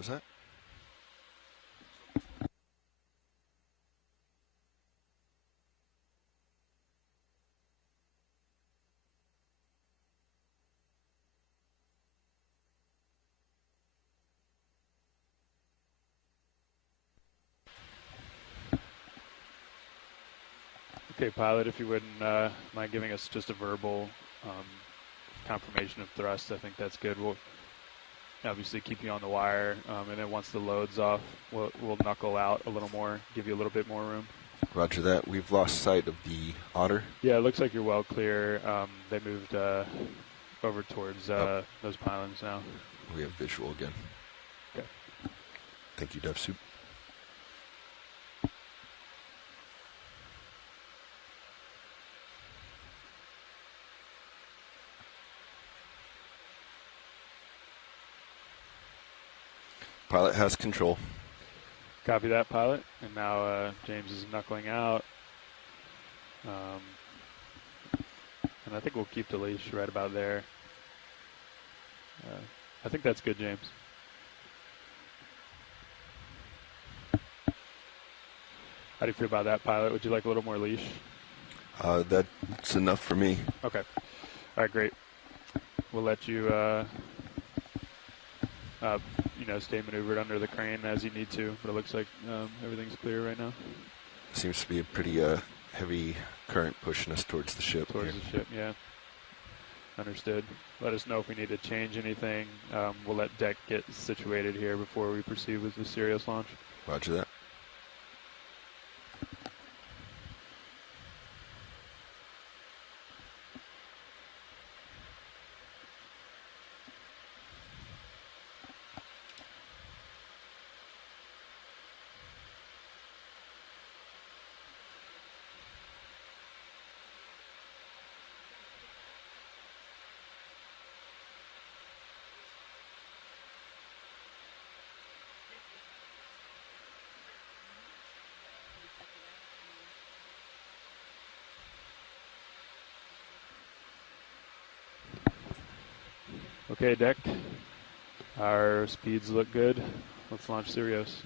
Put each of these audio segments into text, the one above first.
was that? Okay, pilot, if you wouldn't mind giving us just a verbal confirmation of thrust, I think that's good. We'll obviously keep you on the wire, and then once the load's off, we'll knuckle out a little more, give you a little bit more room. Roger that. We've lost sight of the otter. Yeah, it looks like you're well clear. They moved over towards those pylons now. We have visual again. Okay. Thank you, Dev Soup. Pilot has control. Copy that, pilot. And now James is knuckling out. And I think we'll keep the leash right about there. I think that's good, James. How do you feel about that, pilot? Would you like a little more leash? That's enough for me. Okay. All right, great. We'll let you, stay maneuvered under the crane as you need to, but it looks like everything's clear right now. Seems to be a pretty heavy current pushing us towards the ship. Towards the ship, yeah. Understood. Let us know if we need to change anything. We'll let deck get situated here before we proceed with the Sirius launch. Roger that. Okay, deck. Our speeds look good. Let's launch Sirius.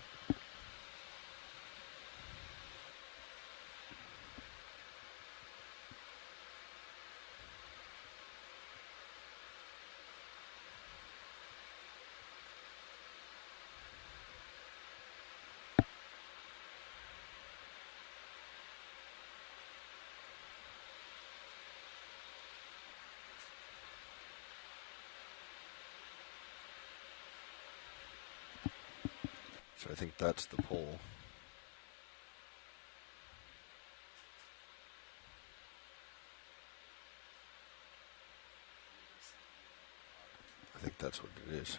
So I think that's the pole. I think that's what it is.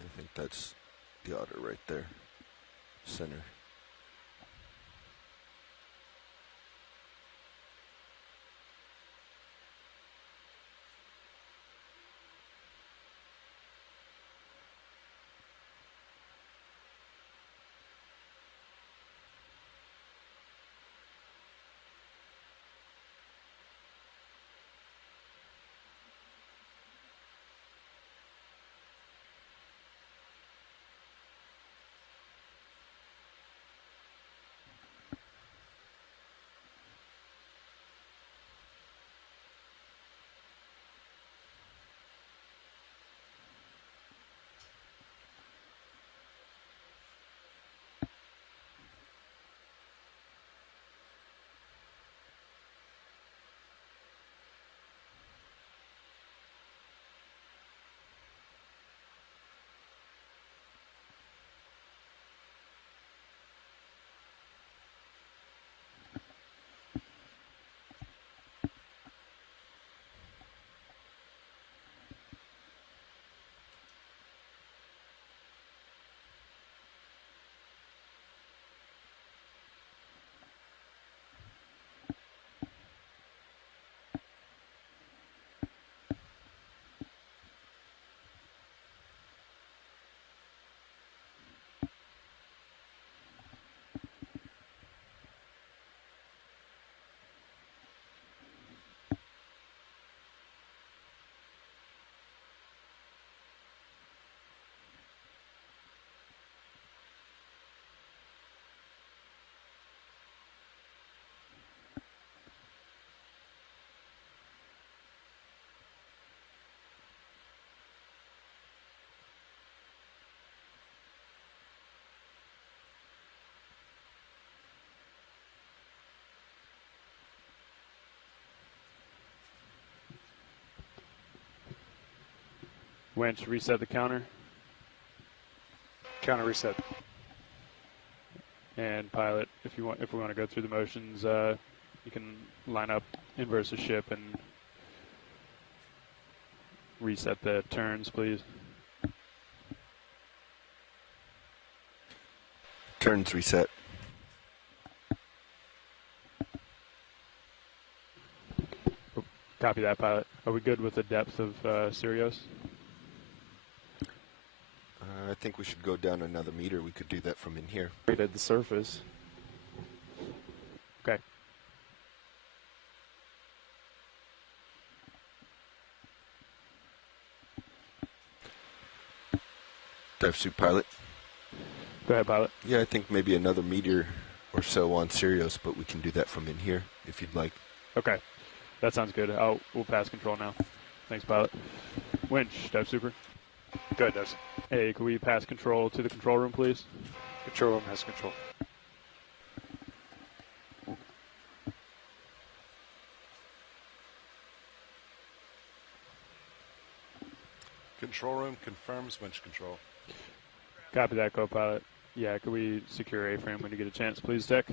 I think that's the otter right there. Center. Winch, reset the counter. Counter reset. And pilot, if we want to go through the motions, you can line up, inverse the ship, and reset the turns, please. Turns reset. Copy that, pilot. Are we good with the depth of Sirius? I think we should go down another meter. We could do that from in here. Right at the surface. Okay. Dive suit pilot. Go ahead, pilot. Yeah, I think maybe another meter or so on Sirius, but we can do that from in here if you'd like. Okay. That sounds good. We'll pass control now. Thanks, pilot. Winch, dive super. Good, Des. Hey, can we pass control to the control room, please? Control room has control. Control room confirms winch control. Copy that, co-pilot. Yeah, could we secure A-frame when you get a chance, please, Tech?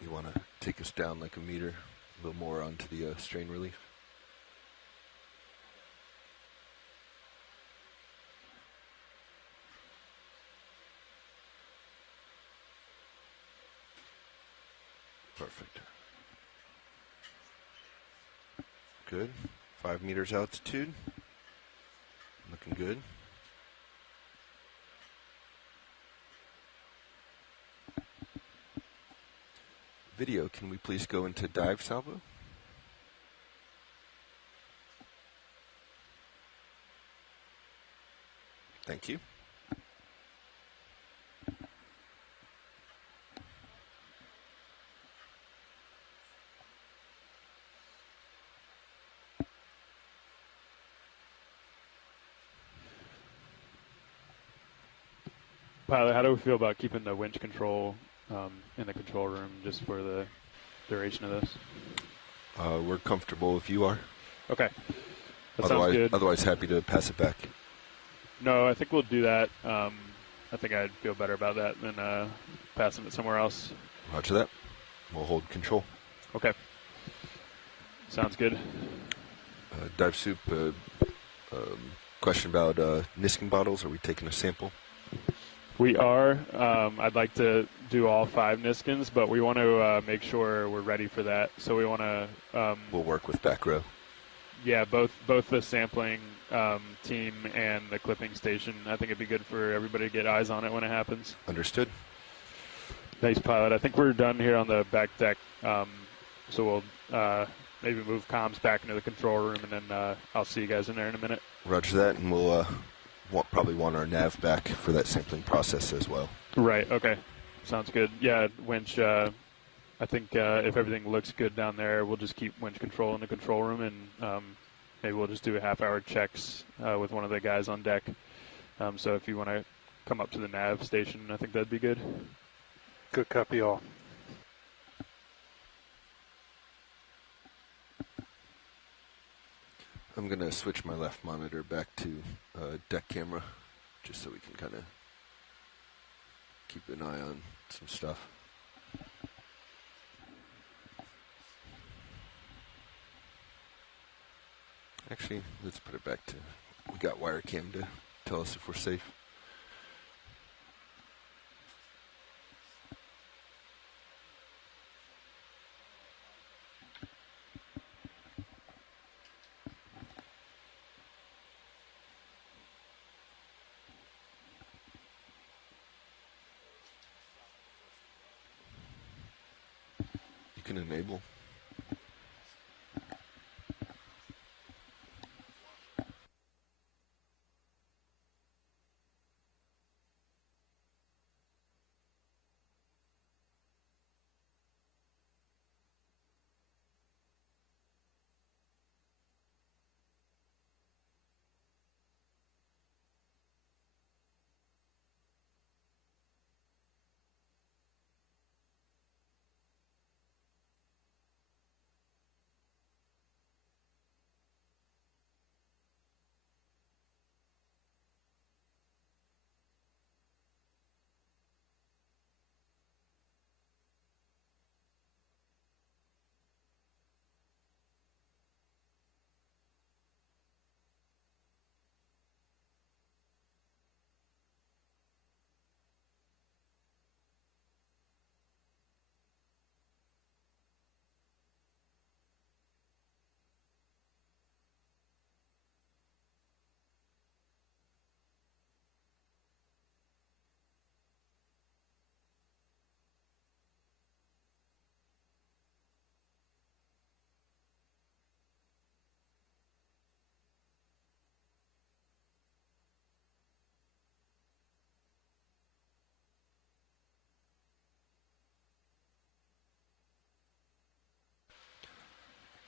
You want to take us down like a meter, a little more onto the strain relief? Perfect. Good. 5 meters altitude. Looking good. Video, can we please go into dive salvo? Thank you. Pilot, how do we feel about keeping the winch control in the control room just for the duration of this? We're comfortable if you are. Okay. That sounds good. Otherwise, happy to pass it back. No, I think we'll do that. I think I'd feel better about that than passing it somewhere else. Roger that. We'll hold control. Okay. Sounds good. Dive soup, question about Niskin bottles. Are we taking a sample? We are. I'd like to do all 5 Niskins, but we want to make sure we're ready for that. So we want to... we'll work with back row. Yeah, both the sampling team and the clipping station. I think it'd be good for everybody to get eyes on it when it happens. Understood. Thanks, pilot. I think we're done here on the back deck. So we'll maybe move comms back into the control room, and then I'll see you guys in there in a minute. Roger that, and we'll probably want our nav back for that sampling process as well. Right, okay. Sounds good. Yeah, winch, I think if everything looks good down there, we'll just keep winch control in the control room, and maybe we'll just do a half-hour checks with one of the guys on deck. So if you want to come up to the nav station, I think that'd be good. Good copy all. I'm going to switch my left monitor back to deck camera, just so we can kind of keep an eye on some stuff. Actually, let's put it back to, we got wire cam to tell us if we're safe. You can enable.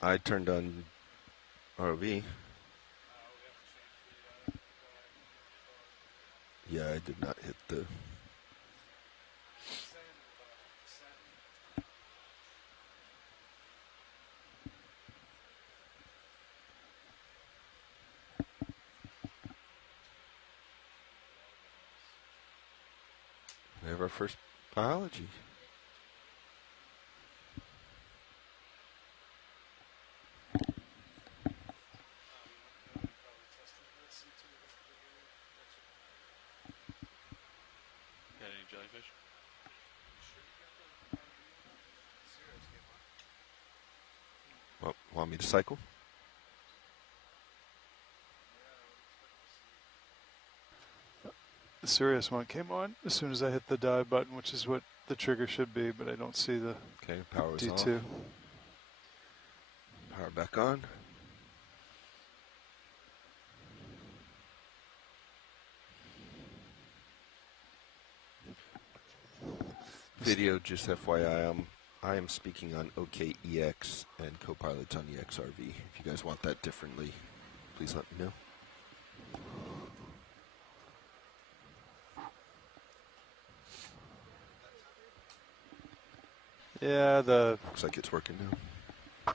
I turned on ROV. Yeah, I did not hit the... We have our first biology. Got any jellyfish? Well, want me to cycle? The Sirius one came on as soon as I hit the dive button, which is what the trigger should be, but I don't see the Okay, power is D2. off. Power back on. Video, just FYI, I am speaking on OKEX and Copilot's on EXRV. If you guys want that differently, please let me know. Yeah, the Looks like it's working now.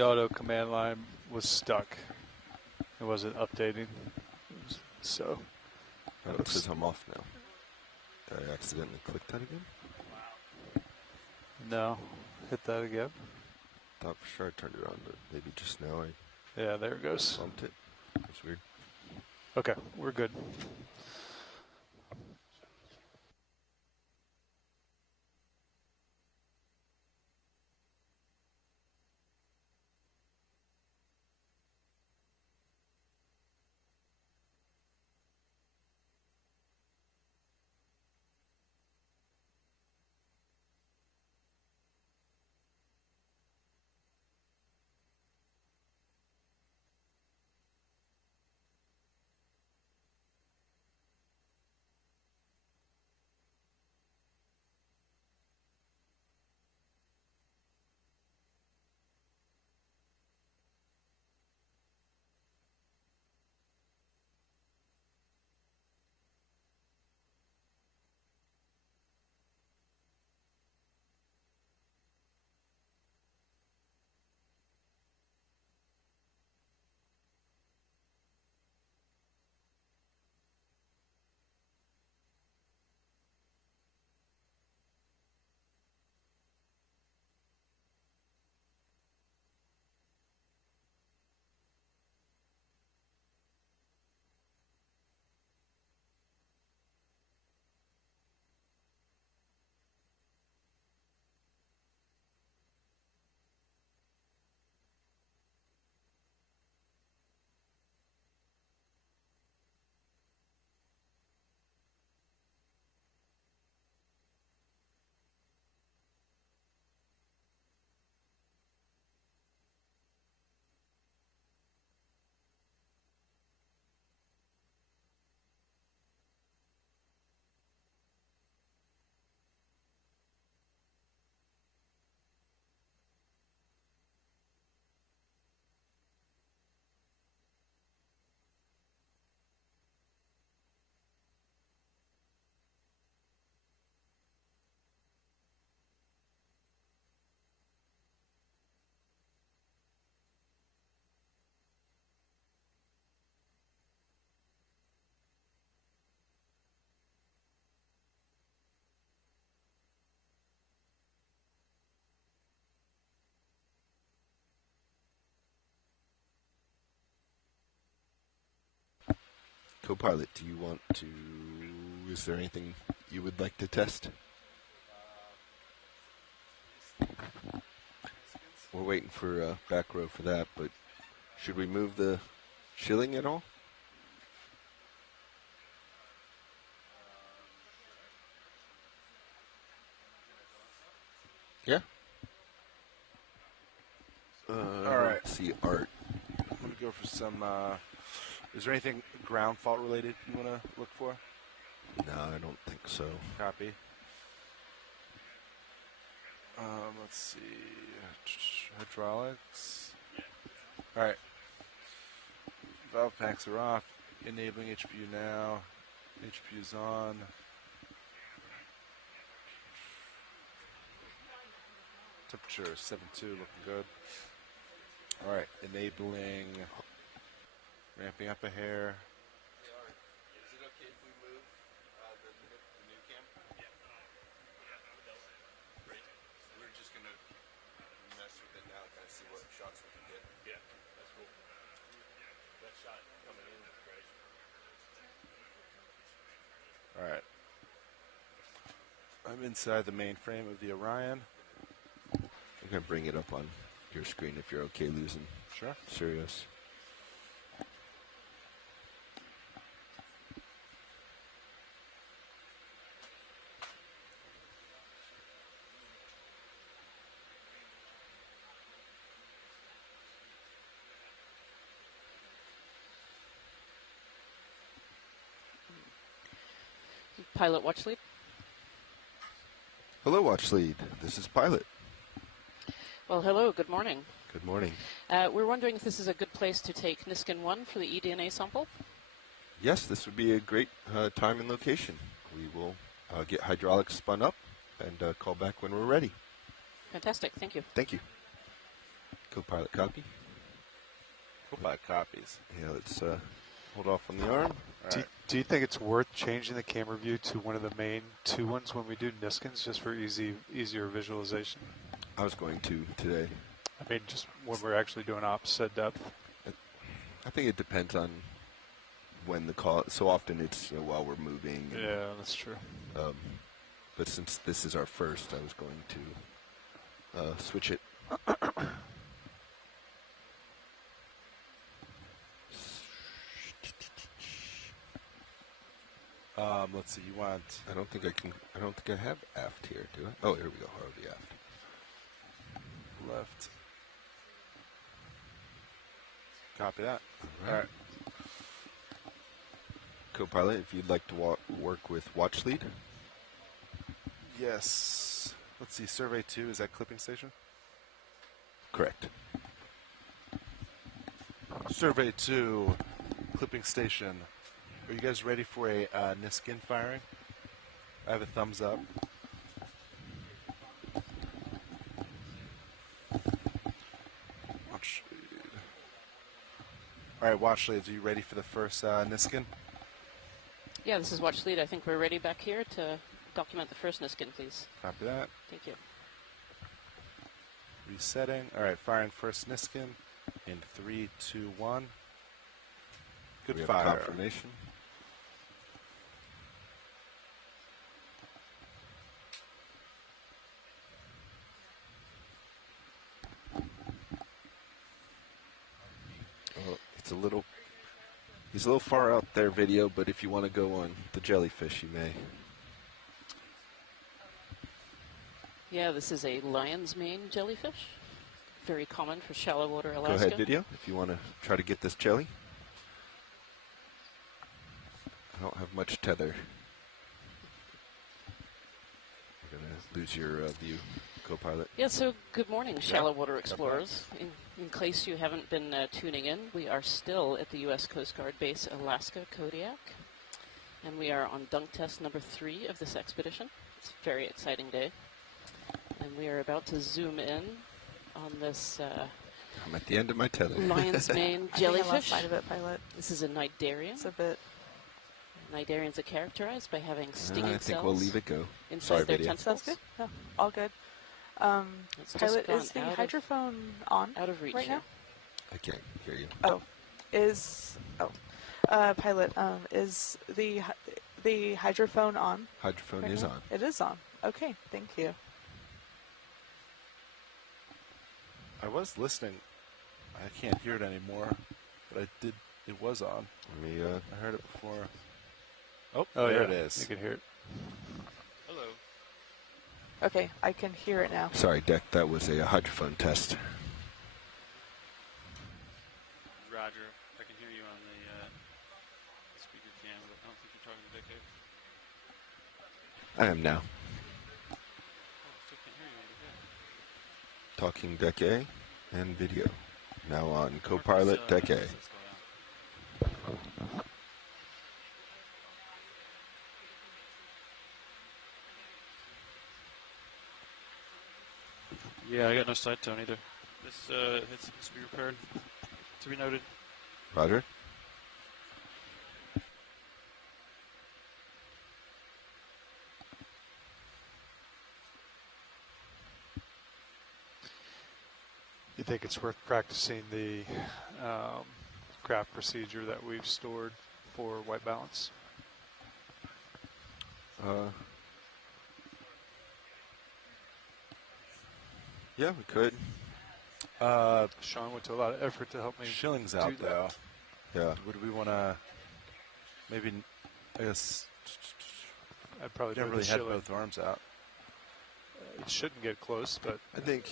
auto command line was stuck. It wasn't updating. So Oh, it says I'm off now. Did I accidentally click that again? no, hit that again. Thought for sure I turned it on, but maybe just now I Yeah, there it goes. bumped it. That's weird. Okay, we're good. Copilot, do you want to... Is there anything you would like to test? We're waiting for back row for that, but should we move the shilling at all? Yeah. All I right. don't see art. I'm going to go for some... is there anything ground fault related you want to look for? No, I don't think so. Copy. Let's see. Hydraulics. All right. Valve packs are off. Enabling HPU now. HPU's on. Temperature 7.2, looking good. All right, enabling. Ramping up a hair. Is it okay if we move the new cam? Great. We're just going to mess with it now and kind of see what shots we can get. Yeah, that's cool. That shot coming in is great. All right. I'm inside the mainframe of the Orion. I'm going to bring it up on your screen if you're okay losing. Sure. Serious. Pilot watch lead. Hello, Watch Lead. This is Pilot. Well, hello, good morning. Good morning. We're wondering if this is a good place to take Niskin 1 for the eDNA sample. Yes, this would be a great time and location. We will get hydraulics spun up and call back when we're ready. Fantastic, thank you. Thank you. Co-pilot copy. Co-pilot copies. Yeah, let's hold off on the arm. All right. Do you think it's worth changing the camera view to one of the main 2 ones when we do Niskins, just for easier visualization? I was going to today. I mean, just when we're actually doing opposite depth. I think it depends on when the call. So often it's while we're moving. Yeah, that's true. But since this is our first, I was going to switch it. Let's see. You want? I don't think I have aft here, do I? Oh, here we go. ROV aft. Left. Copy that. All right. Co-pilot, if you'd like to work with Watch Lead. Yes. Let's see. Survey 2 is that clipping station? Correct. Survey 2, clipping station. Are you guys ready for a Niskin firing? I have a thumbs up. Watch lead. All right, watch leads. Are you ready for the first Niskin? Yeah, this is watch lead. I think we're ready back here to document the first Niskin, please. Copy that. Thank you. Resetting. All right, firing first Niskin in 3, 2, 1. Good We have fire. confirmation. Oh, he's a little far out there, video, but if you want to go on the jellyfish, you may. Yeah, this is a lion's mane jellyfish. Very common for shallow water Alaska. Go ahead, video, if you want to try to get this jelly. I don't have much tether. We're going to lose your view, co-pilot. Yeah, so good morning, shallow water explorers. In case you haven't been tuning in, we are still at the U.S. Coast Guard Base Alaska, Kodiak. And we are on dunk test number 3 of this expedition. It's a very exciting day. And we are about to zoom in on this I'm at the end of my tether. lion's mane I jellyfish. think I lost sight of it, Pilot. This is a cnidarian. It's a bit. Cnidarians are characterized by having stinging I think cells we'll leave it go. inside Sorry, their video. tentacles. That's good. No, all good. It's just Pilot, gone is the out of- hydrophone on Out of reach right here. now? I can't hear you. Pilot, is the hydrophone on? Hydrophone right is now? on. It is on. Okay, thank you. I was listening. I can't hear it anymore, but I did. It was on. Let me, I heard it before. Oh, Oh, there yeah, it is. You can hear it. Hello. Okay, I can hear it now. sorry, Deck, that was a hydrophone test. Roger. I can hear you on the speaker cam, but I don't think you're talking to Decade. I am now. Oh, still can't hear you on Decade. Talking Deck A and video. Now on co-pilot deck A. Yeah, I got no side tone either. This it seems to be repaired. To be noted. Roger. You think it's worth practicing the craft procedure that we've stored for white balance? Yeah, we could. Sean went to a lot of effort to help me. Shilling's out, do that. though. Yeah. Would we want to maybe, I guess, I'd probably never do really the had shilling. both arms out. It shouldn't get close, but I think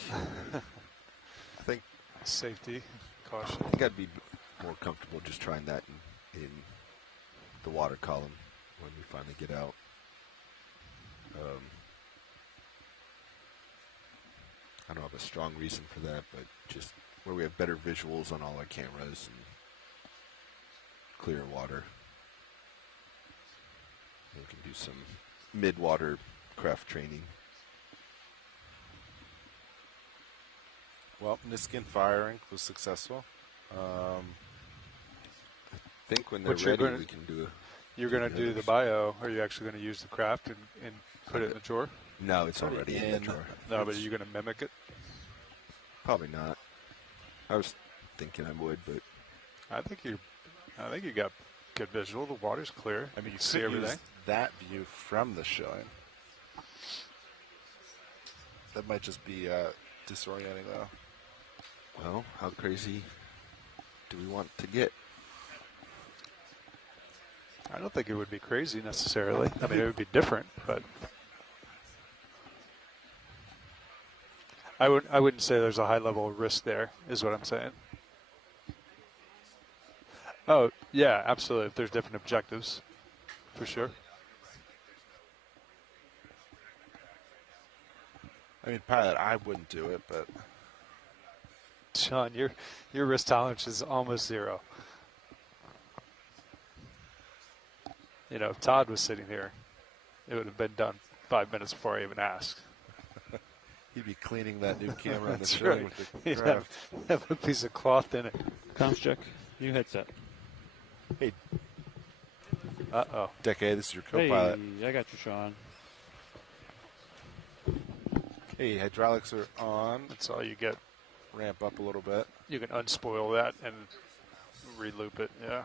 safety, caution. I think I'd be more comfortable just trying that in the water column when we finally get out. I don't have a strong reason for that, but just where we have better visuals on all our cameras and clear water. We can do some mid-water craft training. Well, Niskin firing was successful. I think when they're But you're ready, gonna- we can do it. You're going to do the bio. Are you actually going to use the craft and put it in the drawer? No, it's already in the drawer. No, but are you going to mimic it? Probably not. I was thinking I would, but I think you got good visual. The water's clear. I mean, you see could everything. use that view from the shilling. That might just be disorienting, though. well, how crazy do we want to get? I don't think it would be crazy necessarily. I mean, it would be different, but I wouldn't say there's a high level of risk there, is what I'm saying. Oh, yeah, absolutely. If there's different objectives, for sure. I mean, pilot, I wouldn't do it, but Sean, your risk tolerance is almost zero. You know, if Todd was sitting here, it would have been done 5 minutes before I even asked. he'd be cleaning that new camera in the That's shilling right. with the He'd craft. have a piece of cloth in it. Comms check. New headset. Hey, Uh-oh. Decade, this is your Hey, co-pilot. I got you, Sean. Hey, hydraulics are on. That's all you get. Ramp up a little bit. You can unspoil that and re-loop it, yeah.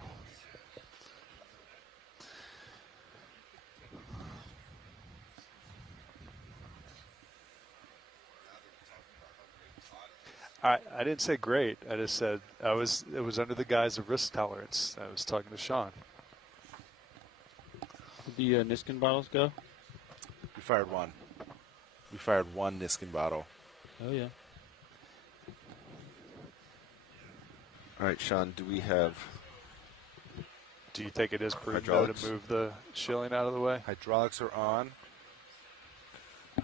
I didn't say great. I just said it was under the guise of risk tolerance. I was talking to Sean. Did the Niskin bottles go? We fired one. We fired one Niskin bottle. Oh, yeah. All right, Sean, do we have... Do you think it is prudent though, Hydraulics? to move the shilling out of the way? Hydraulics are on.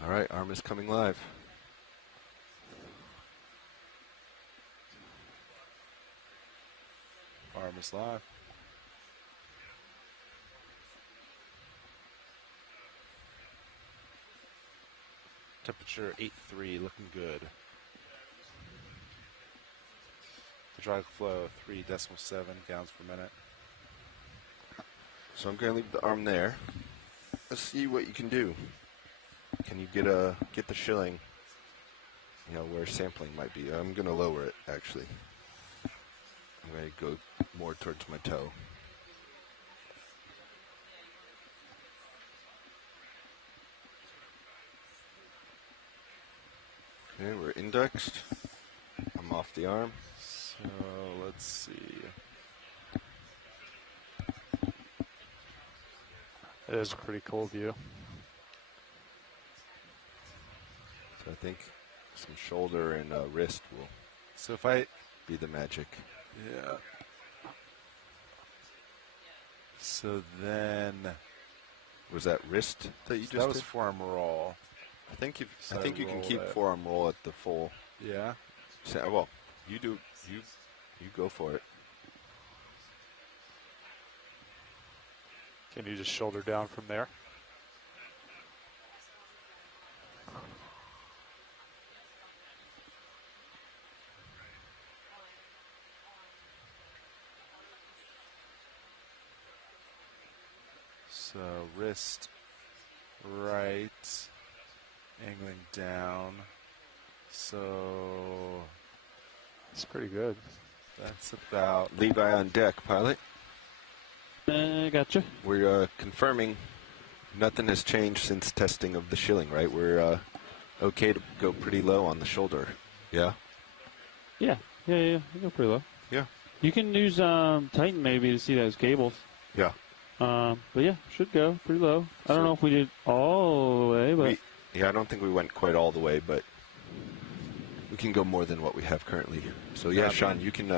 All right, arm is coming live. Arm is live. Temperature 8.3, looking good. Hydraulic flow 3.7 gallons per minute. So I'm going to leave the arm there. Let's see what you can do. Can you get the shilling, you know, where sampling might be? I'm going to lower it, actually. I'm going to go more towards my toe. Okay, we're indexed. I'm off the arm. So let's see. It is a pretty cool view. So I think some shoulder and wrist will So if I, be the magic. yeah. So then, Was that wrist that you so just that was did? forearm roll. I think So you can roll keep it. forearm roll at the full. Yeah. Well, you do You go for it. Can you just shoulder down from there? So wrist right, angling down. So It's pretty good. that's about Levi on deck, pilot. Gotcha. We're confirming nothing has changed since testing of the shilling, right? We're okay to go pretty low on the shoulder. Yeah? Yeah. You go pretty low. Yeah. You can use Titan maybe to see those cables. Yeah. But yeah, should go pretty low. I don't know if we did all the way, but I don't think we went quite all the way, but we can go more than what we have currently. So yeah, Sean, you can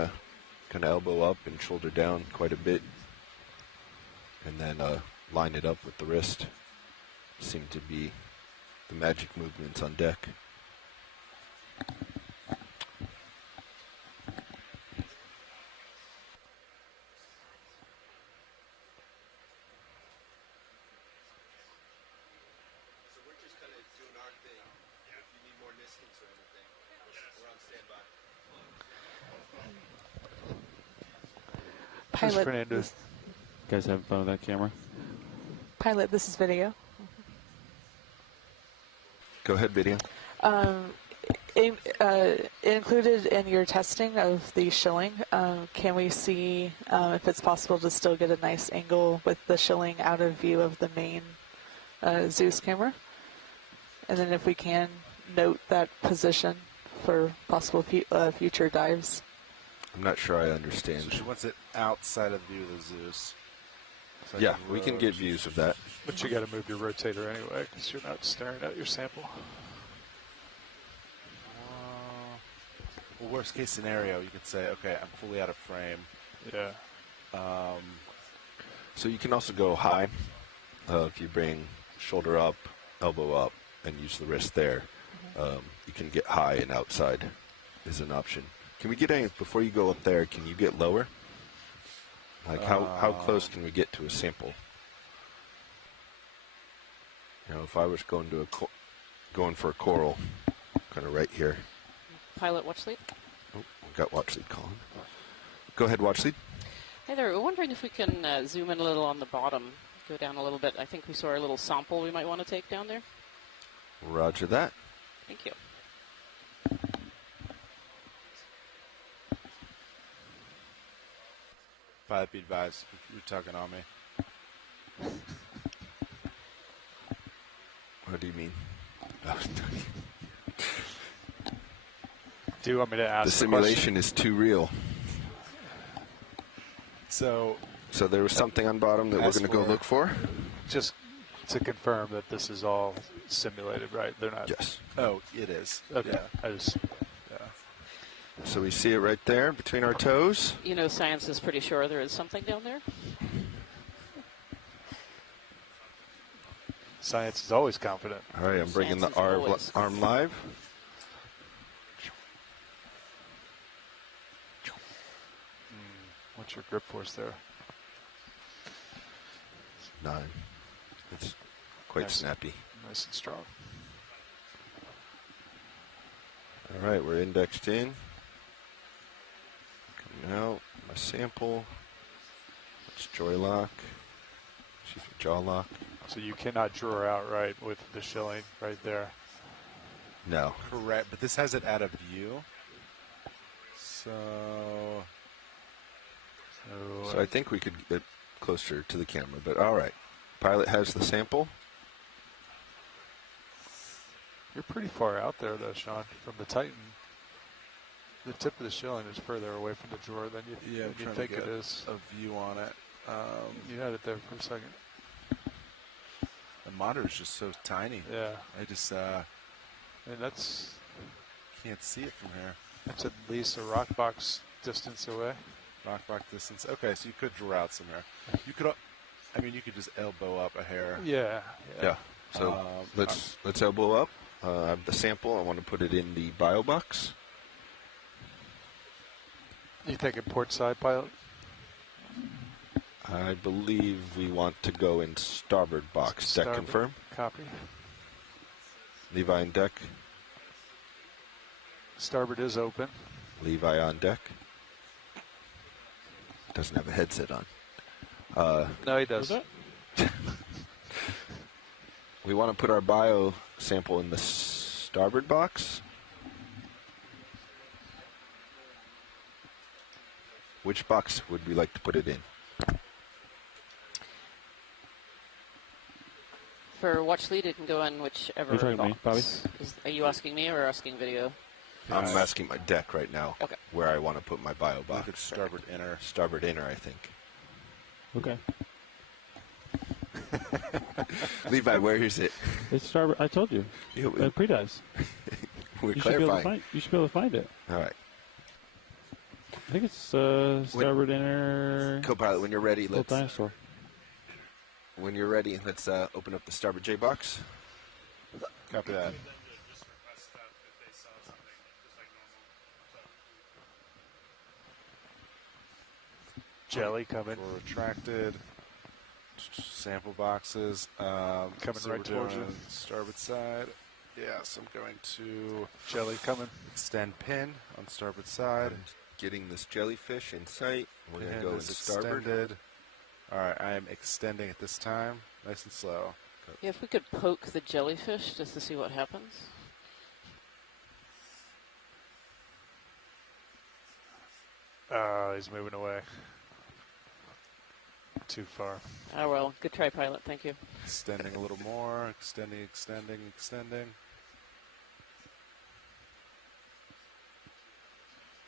kind of elbow up and shoulder down quite a bit, and then line it up with the wrist. Seem to be the magic movements on deck. Pilot, Fernando. this, you guys having fun with that camera? pilot, this is video. Go ahead, video. Included in your testing of the shilling, can we see if it's possible to still get a nice angle with the shilling out of view of the main Zeus camera? And then if we can, note that position for possible future dives. I'm not sure I understand. So she wants it outside of the view of the Zeus. So Yeah, we can get views of that. But you got to move your rotator anyway because you're not staring at your sample. Well, worst case scenario, you could say, okay, I'm fully out of frame. Yeah. So you can also go high if you bring shoulder up, elbow up, and use the wrist there. You can get high and outside is an option. Can we get any, before you go up there, can you get lower? Like how close can we get to a sample? You know, if I was going to going for a coral, kind of right here. Pilot watch lead. Oh, we got watch lead calling. Go ahead, watch lead. Hey there, we're wondering if we can zoom in a little on the bottom, go down a little bit. I think we saw a little sample we might want to take down there. Roger that. Thank you. Pilot, be advised, you're tugging on me. What do you mean? Do you want me to ask The simulation is too real. So there was something on bottom that we're going to go look for? just to confirm that this is all simulated, right? They're not. Yes. oh, it is. Okay. Yeah. I just. Yeah. So we see it right there between our toes. You know, science is pretty sure there is something down there. Science is always confident. All right, I'm bringing the Science is always- arm live. What's your grip force there? 9. It's quite Nice. snappy. Nice and strong. All right, we're indexed in. Coming out, my sample. It's joy lock. Excuse me, jaw lock. So you cannot draw out right with the shilling right there. No. Correct, but this has it out of view. So So I think we could get closer to the camera, but all right. Pilot has the sample. You're pretty far out there, though, Sean, from the Titan. The tip of the shilling is further away from the drawer than you, yeah, I'm than you trying think to get it is. a view on it. You had it there for a second. The monitor is just so tiny. Yeah, I just and that's can't see it from here. at least a rock box distance away. Rock distance. Okay, so you could draw out somewhere. You could, I mean, you could just elbow up a hair. Yeah. Yeah. So let's elbow up. I have the sample. I want to put it in the bio box. You thinking port side, pilot? I believe we want to go in starboard box. Deck Starboard. confirm. Copy. Levi on deck. Starboard is open. Levi on deck. Doesn't have a headset on. No, he does. We want to put our bio sample in the starboard box. Which box would we like to put it in? For watch lead, it can go in whichever Are you talking to me, box. Are you asking me or asking video? I'm asking my deck right now. Okay. Where I want to put my bio Look box. at starboard inner. Starboard inner, I think. Okay. Levi, where is it? It's starboard. I told you. Yeah, Pre-dice. we're You should be able to clarifying. find. You should be able to find it. All right. I think it's starboard inner. Co-pilot, when you're ready, Little let's. dinosaur. When you're ready, let's open up the starboard J box. Copy that. Jelly coming. For retracted sample boxes. Coming so right we're towards doing you. Starboard side. Yes, I'm going to Jelly coming. extend pin on starboard side. Getting this jellyfish in sight. We're going to Pin go in is starboard. extended. All right, I am extending at this time, nice and slow. Yeah, if we could poke the jellyfish just to see what happens. He's moving away. Too far. Oh well, good try, pilot. Thank you. Extending a little more, extending, extending, extending.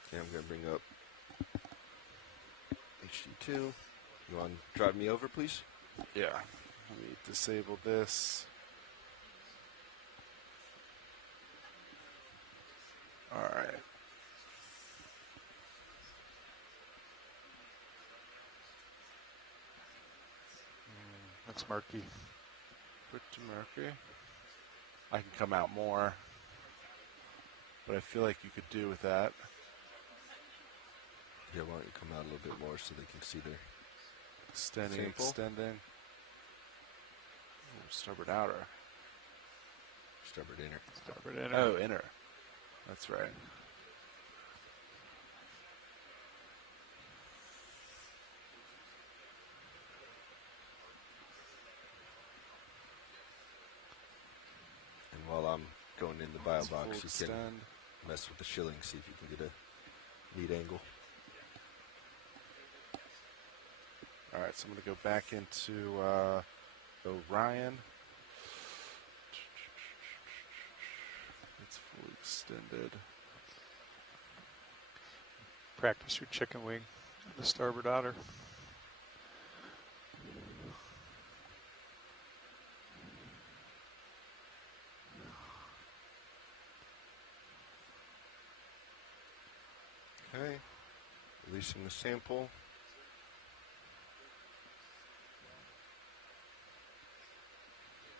Okay, I'm going to bring up HD2. You want to drive me over, please? Yeah. Let me disable this. All right. That's murky. Pretty murky. I can come out more, but I feel like you could do with that. Yeah, why don't you come out a little bit more so they can see their Extending, sample? extending. Ooh, starboard outer. Starboard inner. Starboard inner. Oh, inner. That's right. And while I'm going in the bio Let's full box, you can extend. mess with the shilling, see if you can get a neat angle. All right, so I'm going to go back into Orion. It's fully extended. Practice your chicken wing on the starboard outer. Okay. Releasing the sample.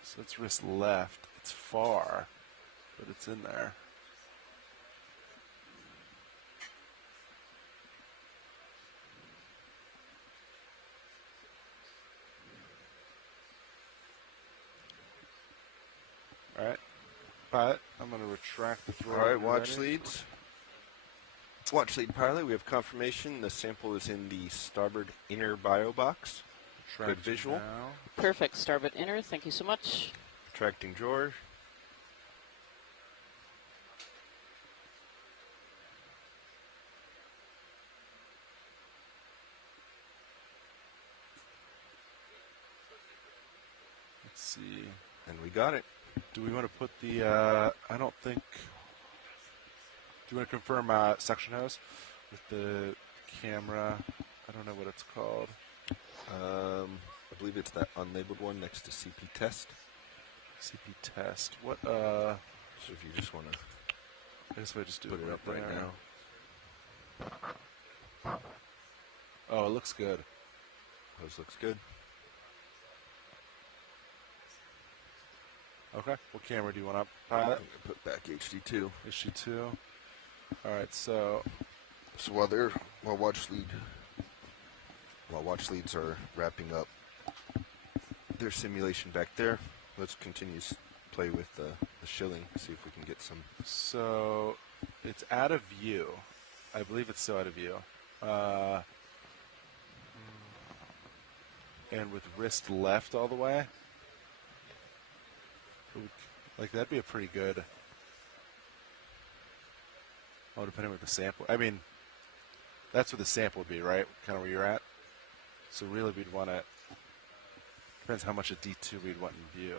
So it's wrist left. It's far, but it's in there. All right, pilot, I'm going to retract the throw. All right, when you're watch ready. leads. Watch lead pilot, we have confirmation. The sample is in the starboard inner bio box. Retracting Good visual. now. Perfect. Starboard inner. Thank you so much. Retracting drawer. Let's see. And we got it. Do we want to put the, I don't think, do you want to confirm suction hose with the camera? I don't know what it's called. I believe it's that unlabeled one next to CP test. CP test. What, So if you just want to I guess if I just do put it up right there. now. Oh, it looks good. Hose looks good. Okay. What camera do you want up? I'm Pilot? going to put back HD2. Issue 2. All right, so So while they're while watch leads are wrapping up their simulation back there, let's continue to play with the shilling, see if we can get some. So it's out of view. I believe it's still out of view. And with wrist left all the way, like that'd be a pretty good. Oh, depending with the sample. I mean, that's what the sample would be, right? Kind of where you're at. So really, we'd want to. Depends how much of D2 we'd want in view.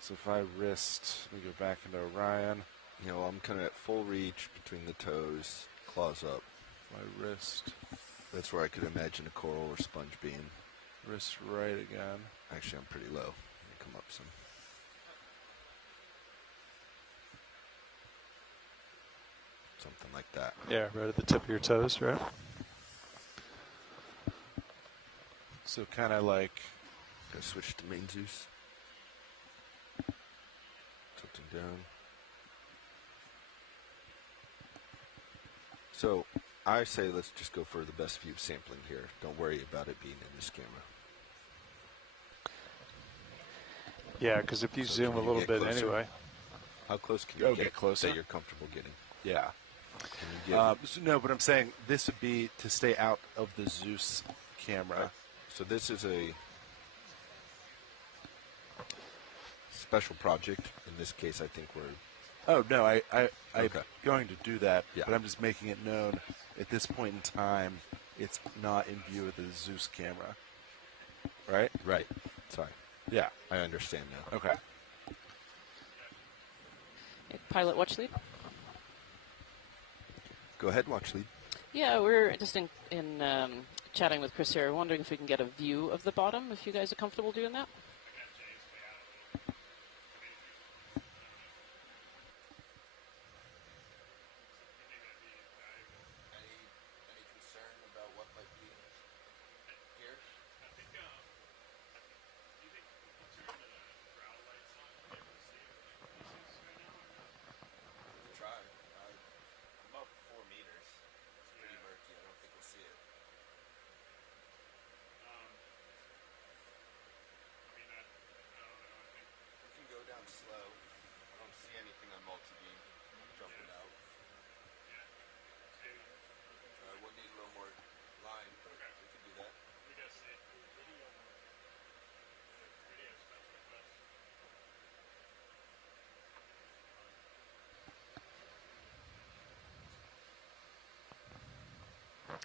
So if I wrist, we go back into Orion. You know, I'm kind of at full reach between the toes, claws up. If I wrist. That's where I could imagine a coral or sponge being. Wrist right again. Actually, I'm pretty low. Let me come up some. Something like that. Yeah, right at the tip of your toes, right? So kind of like. Gotta switch to main Zeus. Tilting down. So I say let's just go for the best view sampling here. Don't worry about it being in this camera. Yeah, because if you So zoom a can you little get bit closer? anyway. How close can you get closer? that you're comfortable getting? Yeah. Can you get So no, but I'm saying this would be to stay out of the Zeus camera. So this is a special project. In this case, I think we're. Oh no, I'm Okay. going to do that, Yeah. but I'm just making it known at this point in time it's not in view of the Zeus camera. Right? Right. Sorry. Yeah. I understand now. Okay. Pilot watch lead. Go ahead, watch lead. Yeah, we're just in chatting with Chris here. Wondering if we can get a view of the bottom, if you guys are comfortable doing that. Any concern about what might be here? Try. I'm up 4 meters. It's pretty murky. I don't think we'll see it. We can go down slow. I don't see anything on multi-beam jumping out. We'll need a little more line, but we can do that.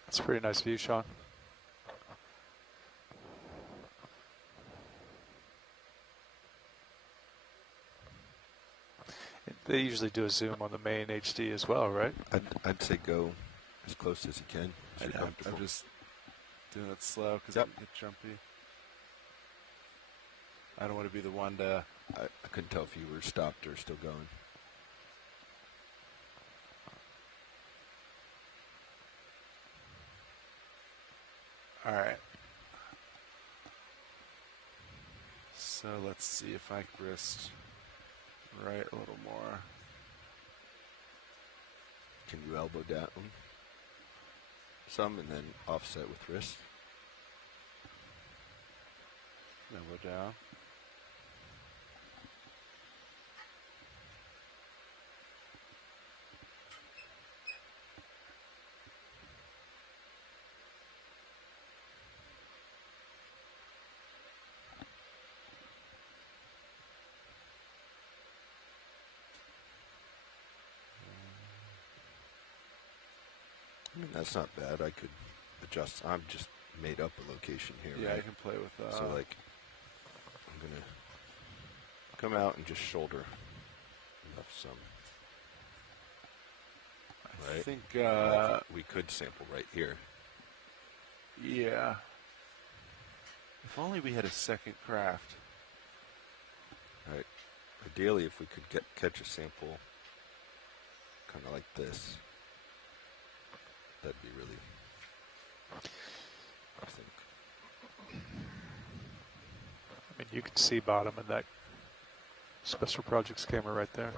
It's a pretty nice view, Sean. They usually do a zoom on the main HD as well, right? I'd say go as close as you can. I As you're know. comfortable. I'm just doing it slow because Yep. I get jumpy. I don't want to be the one to. I couldn't tell if you were stopped or still going. All right. So let's see if I can wrist right a little more. Can you elbow down some and then offset with wrist? Elbow down. I mean, that's not bad. I could adjust. I'm just made up a location here. Yeah, right? I can play with. So like, I'm gonna come out and just shoulder enough some. I Right. think. We could sample right here. Yeah. If only we had a second craft. Right. Ideally, if we could catch a sample, kind of like this, that'd be really. I think. I mean, you can see bottom in that special projects camera right there.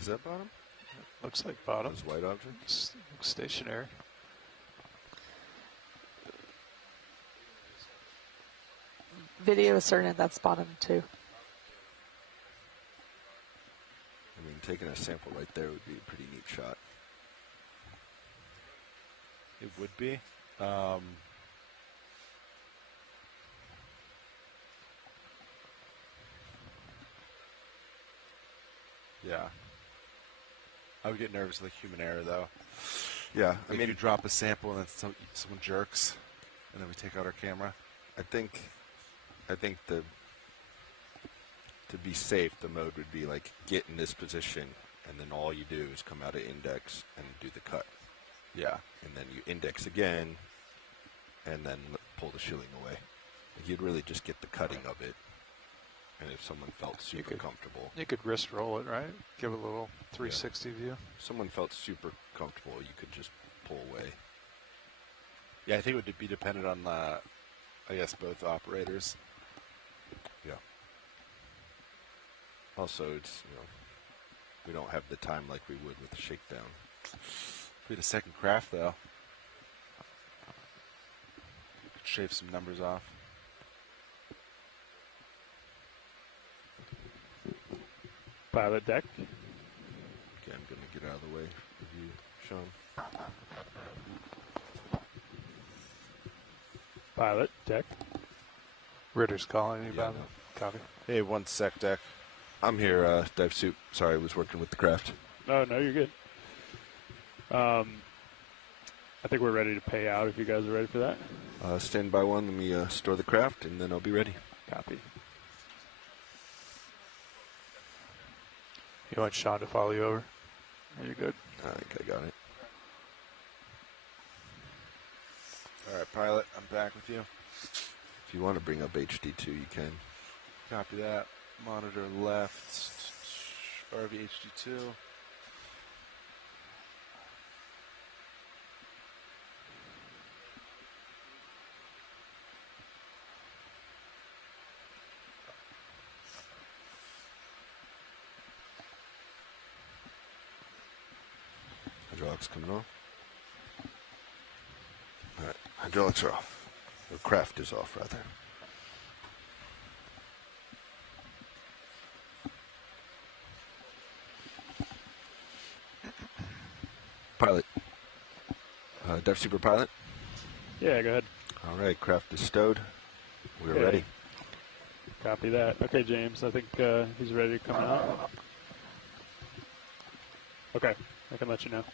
Is that bottom? Looks like bottom. Those white objects. Looks stationary. Video is certain that's bottom too. I mean, taking a sample right there would be a pretty neat shot. It would be. Yeah. I would get nervous with human error, though. Yeah, I Like mean, you drop a sample and then someone jerks, and then we take out our camera. I think the to be safe, the mode would be like get in this position, and then all you do is come out of index and do the cut. Yeah. And then you index again, and then pull the shilling away. Like you'd really just get the cutting of it. And if someone felt super comfortable, You could wrist roll it, right? Give it a little 360 view. if someone felt super comfortable, you could just pull away. Yeah, I think it would be dependent on, I guess, both operators. Yeah. Also, it's, we don't have the time like we would with the shakedown. If we had a second craft, though, could shave some numbers off. Pilot deck. Okay, I'm going to get out of the way of you, Sean. Pilot deck. Ritter's calling you Yeah. about it. Copy. Hey, 1 sec, deck. I'm here, Dive Soup. Sorry, I was working with the craft. Oh, no, you're good. I think we're ready to pay out if you guys are ready for that. Stand by one. Let me store the craft, and then I'll be ready. Copy. You want Sean to follow you over? Are you good? I think I got it. All right, pilot, I'm back with you. If you want to bring up HD2, you can. Copy that. Monitor left. RV HD2. Hydraulics coming off. All right, hydraulics are off. Or craft is off, rather. Pilot. Dive Super Pilot. Yeah, go ahead. All right, craft is stowed. We're Okay. ready. Copy that. Okay, James, I think he's ready to come out. Okay, I can let you know.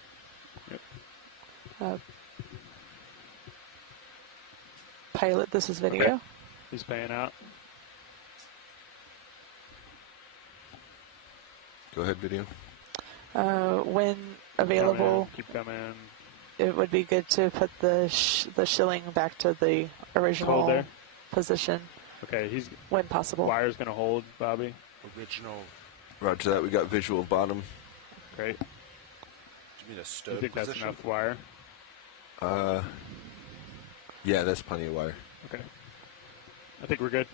Yep. Pilot, this is video. Okay. He's paying out. Go ahead, video. When available, Keep coming. it would be good to put the shilling back to the original Hold there. position Okay, he's when possible. wire's gonna hold, Bobby. Original. Roger that. We got visual bottom. Great. Do you mean a You stowed think that's position? enough wire? Yeah, that's plenty of wire. Okay. I think we're good.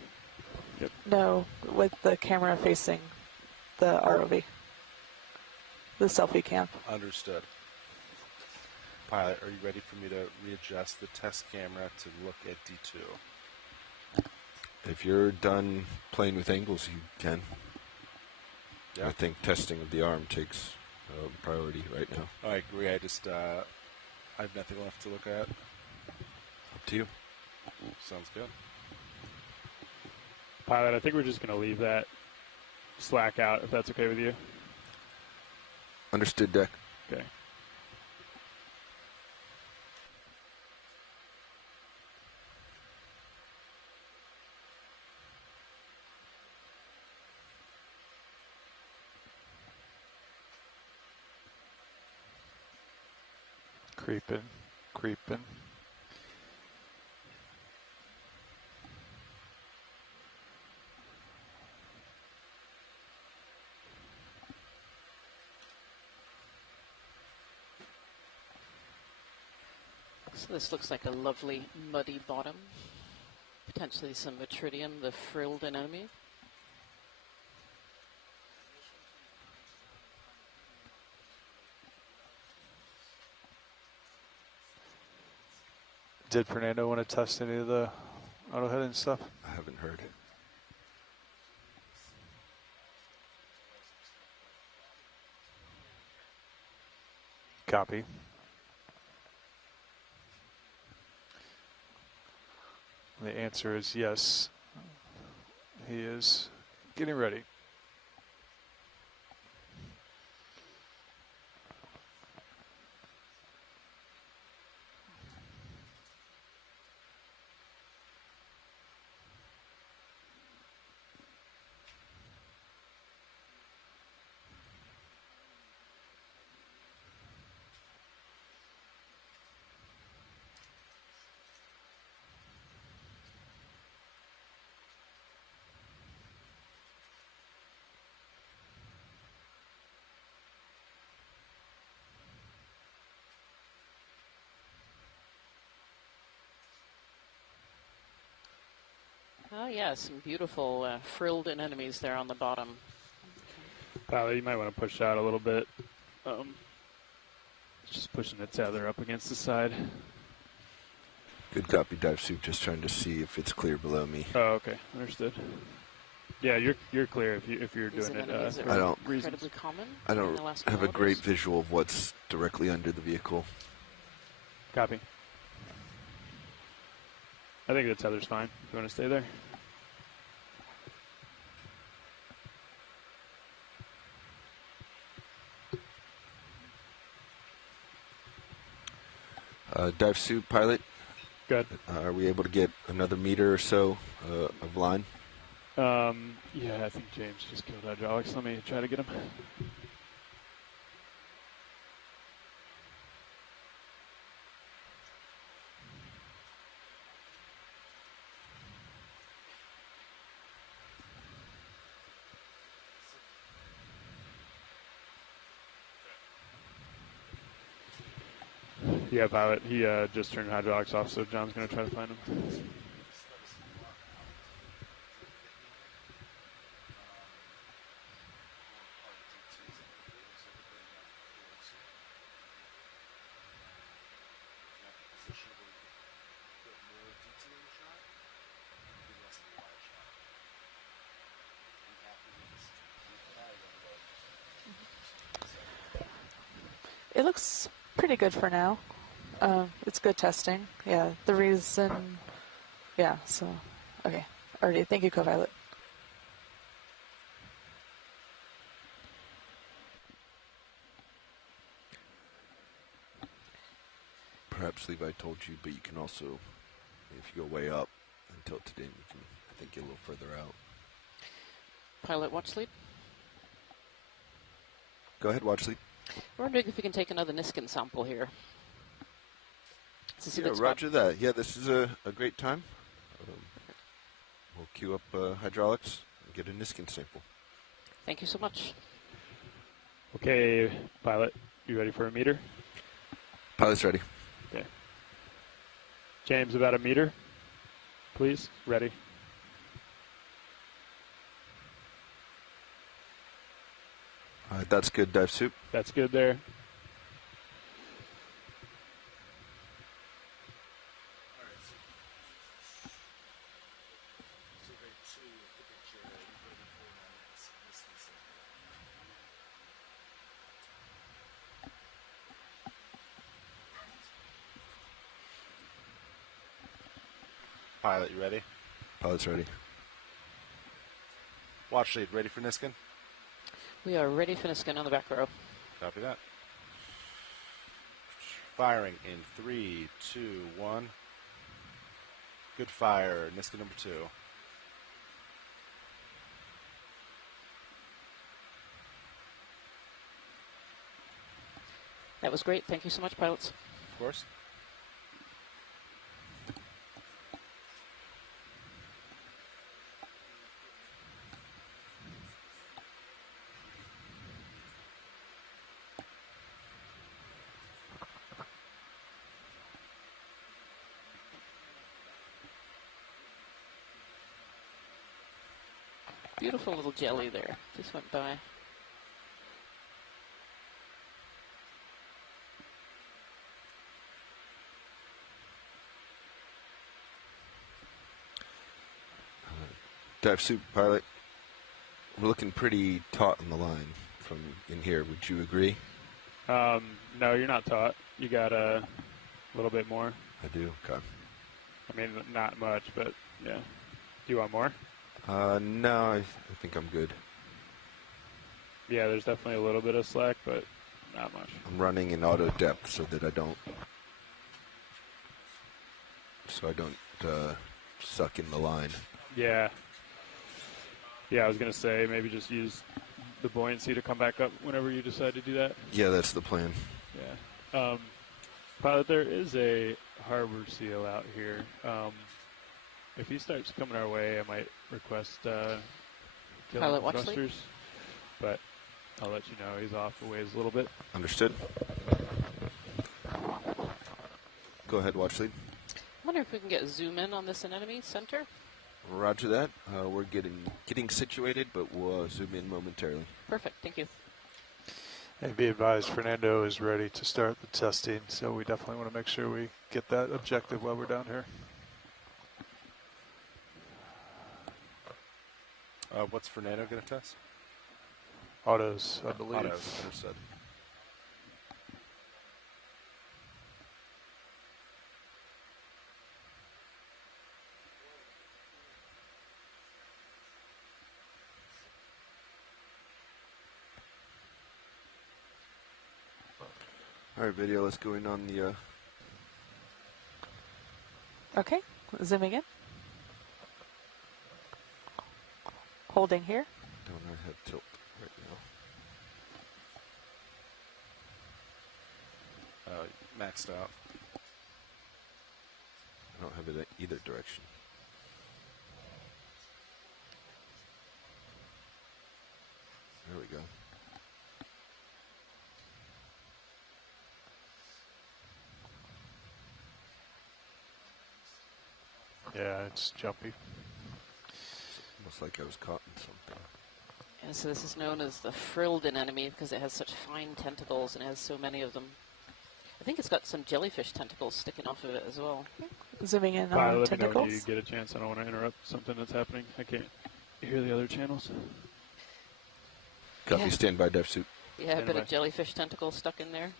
No, with the camera facing the ROV, the selfie cam. Understood. Pilot, are you ready for me to readjust the test camera to look at D2? If you're done playing with angles, you can. Yeah. I think testing of the arm takes priority right now. I agree. I just, I have nothing left to look at. Up to you. Sounds good. Pilot, I think we're just gonna leave that slack out if that's okay with you. Understood, deck. Okay. Creeping, creeping. So this looks like a lovely muddy bottom. Potentially some Metridium, the frilled anemone. Did Fernando want to test any of the auto heading stuff? I haven't heard. Copy. The answer is yes. He is getting ready. Oh, yeah, some beautiful frilled anemones there on the bottom. Pilot, you might want to push out a little bit. Just pushing the tether up against the side. Good copy, Dive Soup. Just trying to see if it's clear below me. Oh, okay, understood. Yeah, you're clear if you're These doing it. anemones are I don't- incredibly common. I in don't Alaskan have a waters. great visual of what's directly under the vehicle. Copy. I think the tether's fine. If you want to stay there. Dive Soup, pilot, Good. are we able to get another meter or so of line? Yeah, I think James just killed hydraulics. Let me try to get him. Yeah, pilot. He just turned hydraulics off, so John's going to try to find him. It looks pretty good for now. It's good testing. Yeah, the reason, yeah, so, okay. Already, thank you, co-pilot. Perhaps Levi told you, but you can also, if you go way up and tilt it in, you can, I think, get a little further out. Pilot watch lead. Go ahead, watch lead. We're wondering if we can take another Niskin sample here. Is this a Yeah, good spot? roger that. Yeah, this is a great time. We'll queue up hydraulics and get a Niskin sample. Thank you so much. Okay, pilot. You ready for a meter? Pilot's ready. Okay. James, about a meter, please. Ready. All right, that's good, Dive Soup. That's good there. Pilot, you ready? Pilot's ready. Watch lead, ready for Niskin? We are ready for Niskin on the back row. Copy that. Firing in 3, 2, 1. Good fire, Niskin number 2. That was great. Thank you so much, pilots. Of course. Beautiful little jelly there. Just went by. Dive suit pilot, we're looking pretty taut on the line from in here. Would you agree? No, you're not taut. You got a little bit more. I do. Okay. I mean, not much, but yeah. Do you want more? No, I think I'm good. Yeah, there's definitely a little bit of slack, but not much. I'm running in auto depth so that I don't suck in the line. Yeah. Yeah, I was going to say maybe just use the buoyancy to come back up whenever you decide to do that. Yeah, that's the plan. Yeah. Pilot, there is a harbor seal out here. If he starts coming our way, I might request killing Pilot, watch thrusters. But I'll let you know. He's off a ways a little bit. Understood. Go ahead, watch lead. I wonder if we can get zoom in on this anemone center. Roger that. We're getting situated, but we'll zoom in momentarily. Perfect, thank you. And be advised, Fernando is ready to start the testing, so we definitely want to make sure we get that objective while we're down here. What's Fernando going to test? Autos, I believe. Autos, understood. All right, video. Let's go in on the. Okay, zooming in. Holding here. Don't I have tilt right now? Maxed out. I don't have it either direction. There we go. Yeah, it's jumpy. Almost like I was caught in something. Yeah, so this is known as the frilled anemone because it has such fine tentacles and it has so many of them. I think it's got some jellyfish tentacles sticking off of it as well. Zooming in Pilot, on let me know when you tentacles. get a chance. I don't want to interrupt something that's happening. I can't hear the other channels. Copy. Yeah. Stand by, dive suit. Yeah, a bit Standby. of jellyfish tentacle stuck in there.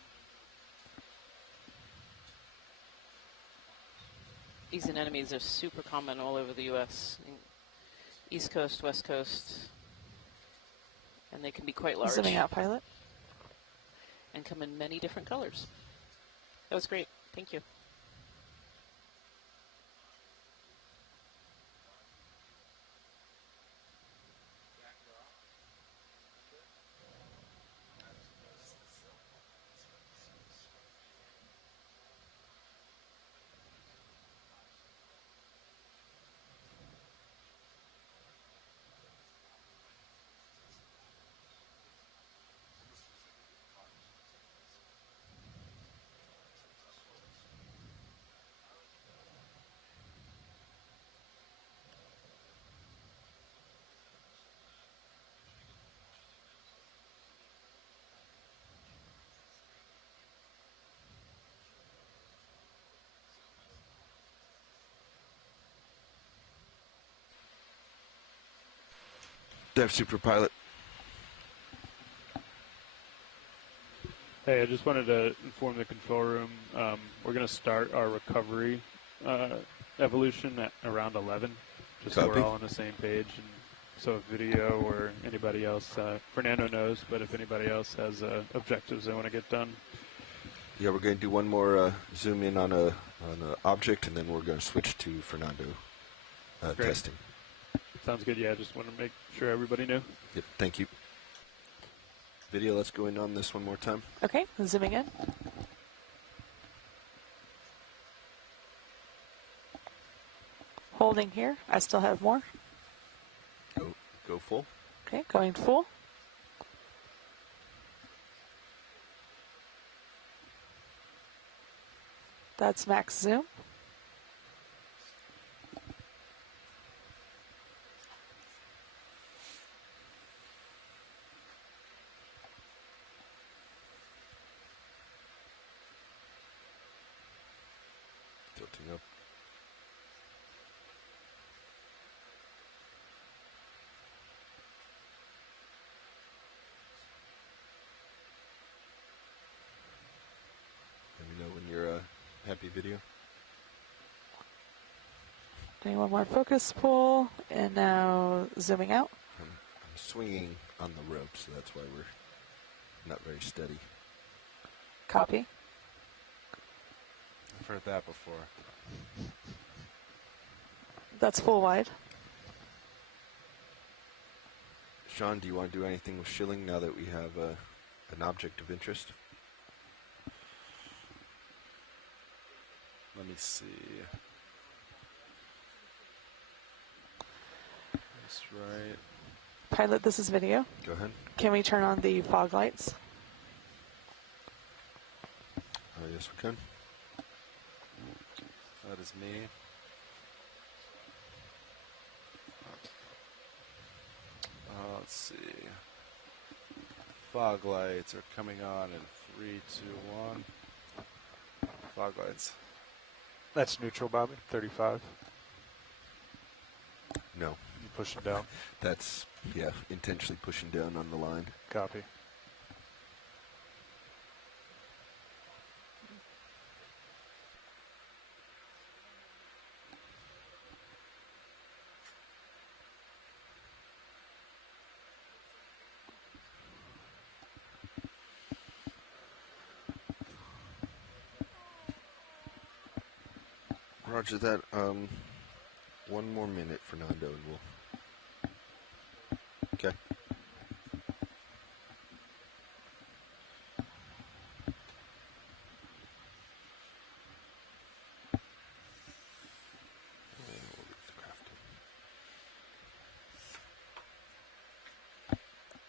These anemones are super common all over the U.S. East Coast, West Coast, and they can be quite large Zooming out, pilot. and come in many different colors. That was great. Thank you. Dive super pilot. Hey, I just wanted to inform the control room. We're going to start our recovery evolution at around 11, just so Copy. we're all on the same page. And so if video or anybody else, Fernando knows, but if anybody else has objectives they want to get done. Yeah, we're going to do one more zoom in on a object, and then we're going to switch to Fernando Great. testing. Sounds good. Yeah, just want to make sure everybody knew. Yep. Thank you. Video. Let's go in on this one more time. Okay, zooming in. Holding here. I still have more. Go full. Okay, going full. That's max zoom. Tilting up. Might be video. Doing one more focus pull, and now zooming out. I'm swinging on the rope, so that's why we're not very steady. Copy. I've heard that before. That's full wide. Sean, do you want to do anything with shilling now that we have an object of interest? Let me see. That's right. Pilot, this is video. Go ahead. Can we turn on the fog lights? Yes, we can. That is me. Let's see. Fog lights are coming on in 3, 2, 1. Fog lights. That's neutral, Bobby. 35. No. You push them down. That's, yeah, intentionally pushing down on the line. Copy. Roger that. One more minute, Fernando, and we'll... Okay.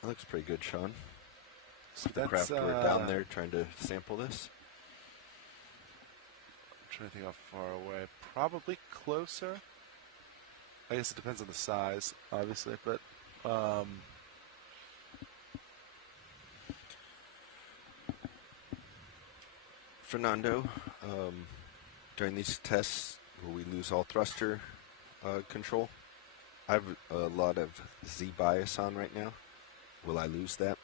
That looks pretty good, Sean. So the That's, crafter down there trying to sample this. I'm trying to think how far away. Probably closer. I guess it depends on the size, obviously, but Fernando, during these tests, will we lose all thruster control? I have a lot of Z bias on right now. Will I lose that?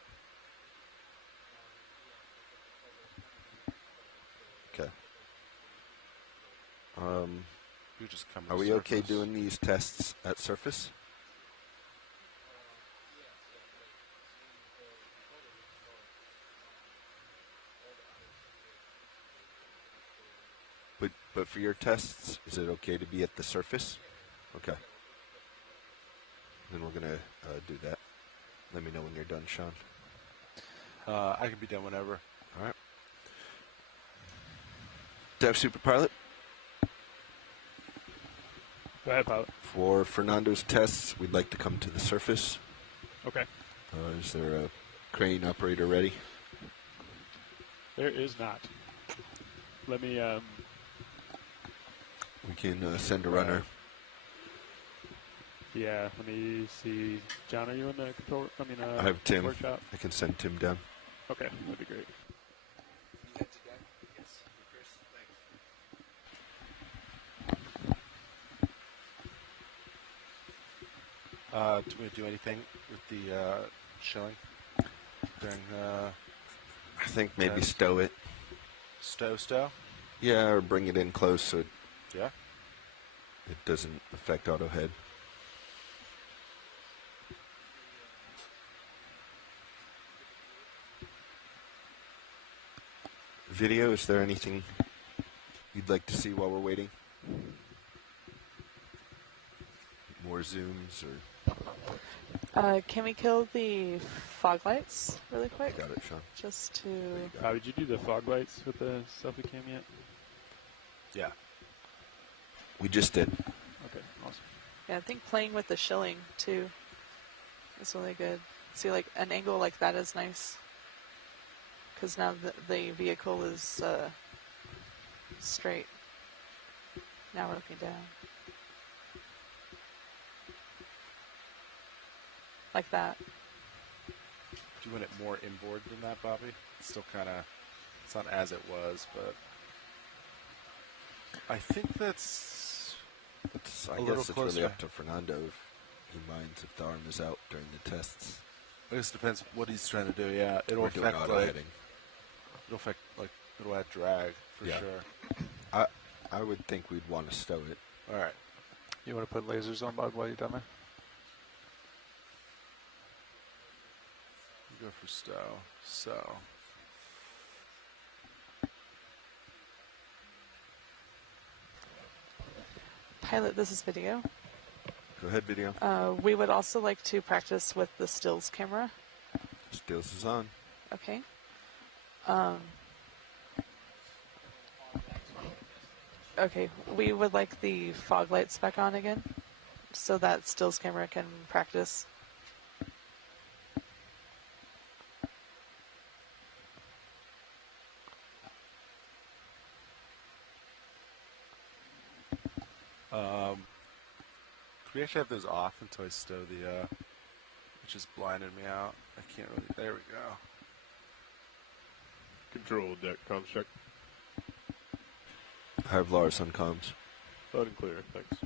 Okay. you just come. Are to we okay surface. doing these tests at surface? But for your tests, is it okay to be at the surface? Okay. Then we're going to do that. Let me know when you're done, Sean. I can be done whenever. All right. Dev Super Pilot, Go ahead, pilot. for Fernando's tests, we'd like to come to the surface. Okay. Is there a crane operator ready? There is not. Let me. We can send a runner. Yeah. Let me see. John, are you in the control? I have Tim. Workshop. I can send Tim down. Okay, that'd be great. Do we do anything with the shilling during I think maybe Yes. stow it. stow? Yeah, or bring it in close so it Yeah. doesn't affect auto head. Video, is there anything you'd like to see while we're waiting? More zooms or... Can we kill the fog lights really quick? Got it, Sean. Just to... Did you do the fog lights with the selfie cam yet? Yeah. We just did. Okay, awesome. Yeah, I think playing with the shilling too is really good. See, like an angle like that is nice because now the vehicle is straight. Now we're looking down. Like that. Do you want it more inboard than that, Bobby? It's still kind of, it's not as it was, but I think that's I a guess little it's closer. really up to Fernando if he minds if the arm is out during the tests. I guess it depends what he's trying to do. Yeah, it'll We're doing affect auto like heading. it'll affect like it'll add drag for Yeah. sure. I would think we'd want to stow it. All right. You want to put lasers on, Bud, while you're down there? Go for stow. So. Pilot, this is video. Go ahead, video. We would also like to practice with the stills camera. Stills is on. Okay. Okay, we would like the fog lights back on again, so that stills camera can practice. Could we actually have those off until I stow the, it just blinded me out. I can't really, there we go. Control deck comms check. I have Lars on comms. Loud and clear, thanks.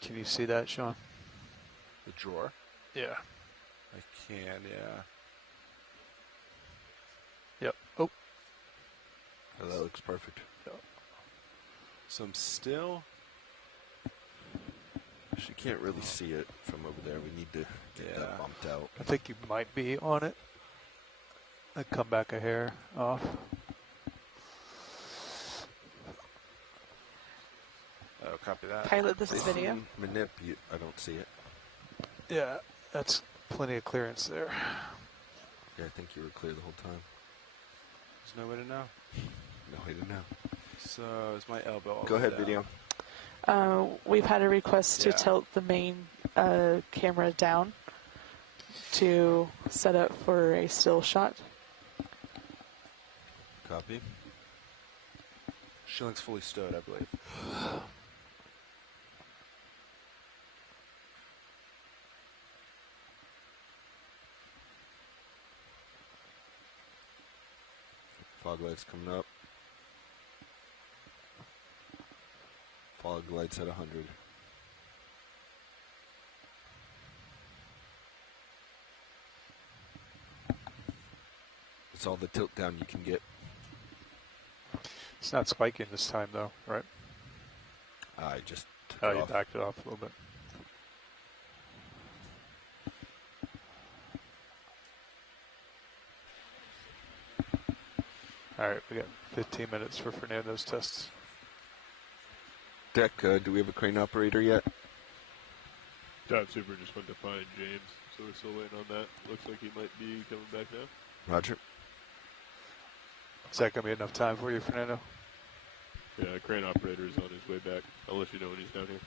Can you see that, Sean? The drawer? Yeah. I can, yeah. Yep. Oh. Oh, that looks perfect. So I'm still, She can't really see it from over there. We need to get Yeah. that bumped out. I think you might be on it. I come back a hair off. oh, copy that. Pilot, this is video. I don't see it. Yeah, that's plenty of clearance there. Yeah, I think you were clear the whole time. There's no way to know. No way to know. So is my elbow all Go the way ahead, down? video. We've had a request to Yeah. tilt the main camera down to set up for a still shot. Copy. Shilling's fully stowed, I believe. Fog lights coming up. Fog lights at 100. It's all the tilt down you can get. It's not spiking this time, though, right? I just took Oh, it you off. backed it off a little bit. All right, we got 15 minutes for Fernando's tests. Deck, do we have a crane operator yet? Top Super just went to find James, so we're still waiting on that. Looks like he might be coming back now. Roger. Is that going to be enough time for you, Fernando? Yeah, crane operator is on his way back. I'll let you know when he's down here.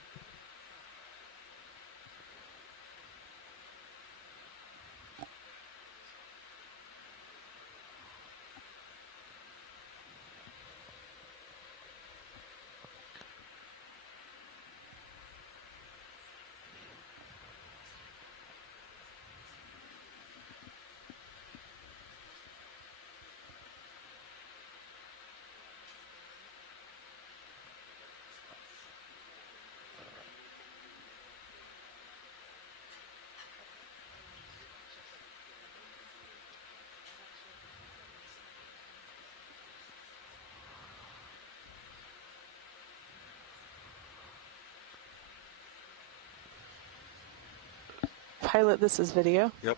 Pilot, this is video. Yep.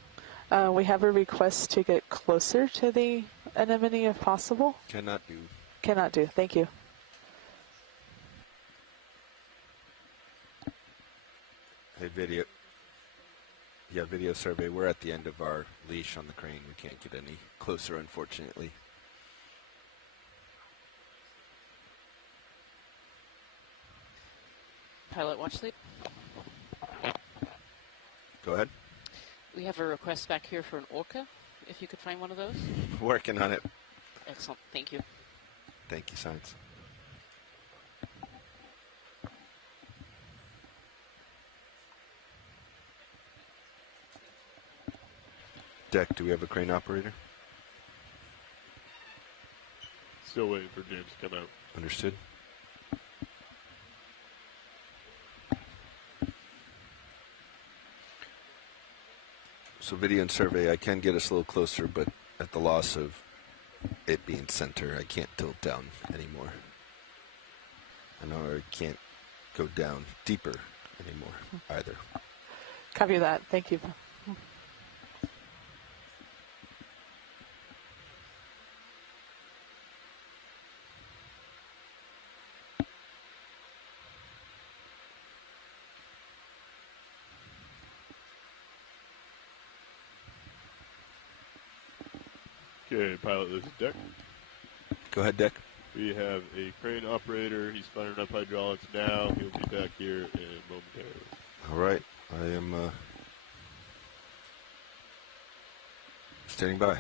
We have a request to get closer to the anemone if possible. Cannot do. Cannot do. Thank you. Hey, video. Yeah, video survey. We're at the end of our leash on the crane. We can't get any closer, unfortunately. Pilot watch lead. Go ahead. We have a request back here for an orca, if you could find one of those. Working on it. Excellent, thank you. Thank you, Science. Deck, do we have a crane operator? Still waiting for James to come out. Understood. So video and survey, I can get us a little closer, but at the loss of it being center, I can't tilt down anymore. I know I can't go down deeper anymore either. Copy that. Thank you. Okay, pilot, this is Deck. Go ahead, Deck. We have a crane operator. He's firing up hydraulics now. He'll be back here in momentarily. All right. I am standing by.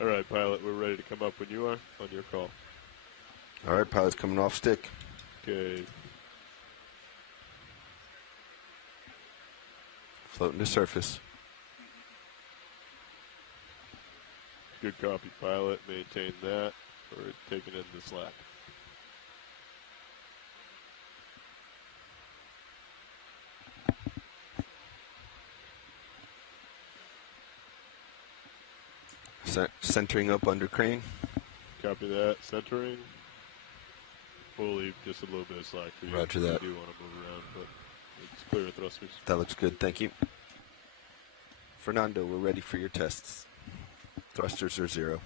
All right, pilot, we're ready to come up when you are on your call. All right, pilot's coming off stick. Okay. Floating to surface. Good copy, pilot. Maintain that. We're taking in the slack. Centering up under crane. Copy that. Centering. We'll leave just a little bit of slack for you. Roger that. You do want to move around, but it's clear of thrusters. That looks good, thank you. Fernando, we're ready for your tests. Thrusters are 0.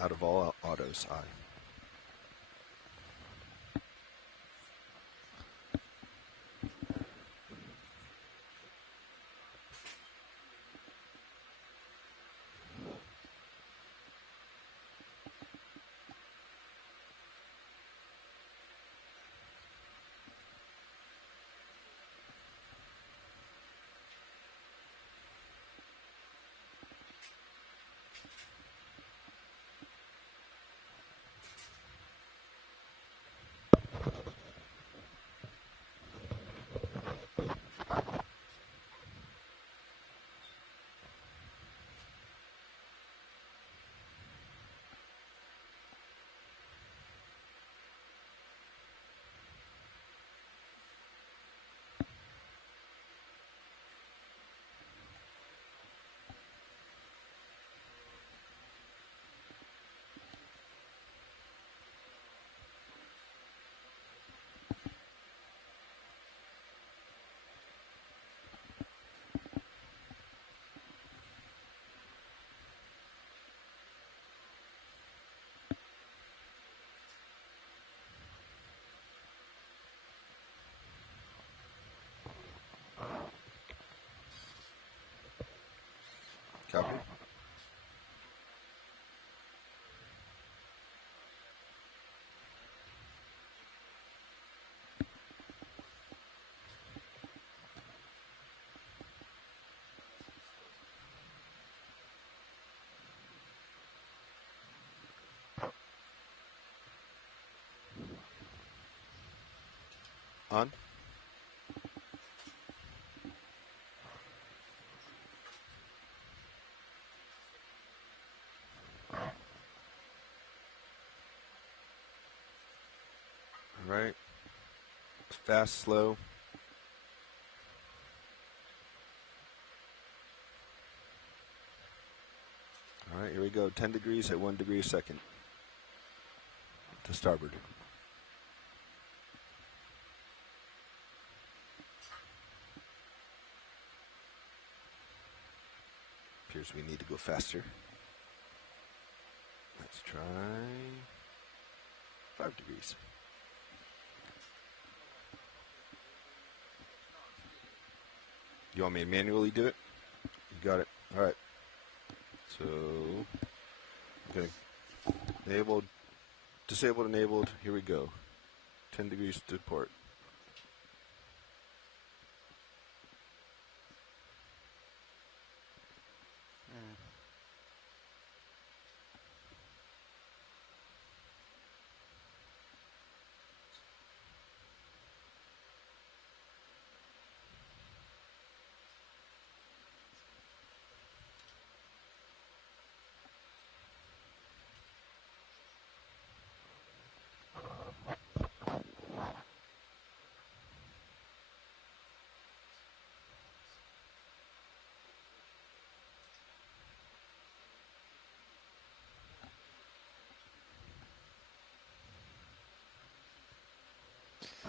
Out of all autos, aye. Copy. On. All right. Fast, slow. All right, here we go. 10 degrees at 1 degree a second. To starboard. Appears we need to go faster. Let's try 5 degrees. You want me to manually do it? You got it. All right. So, I'm going to enable, disabled, enabled. Here we go. 10 degrees to port.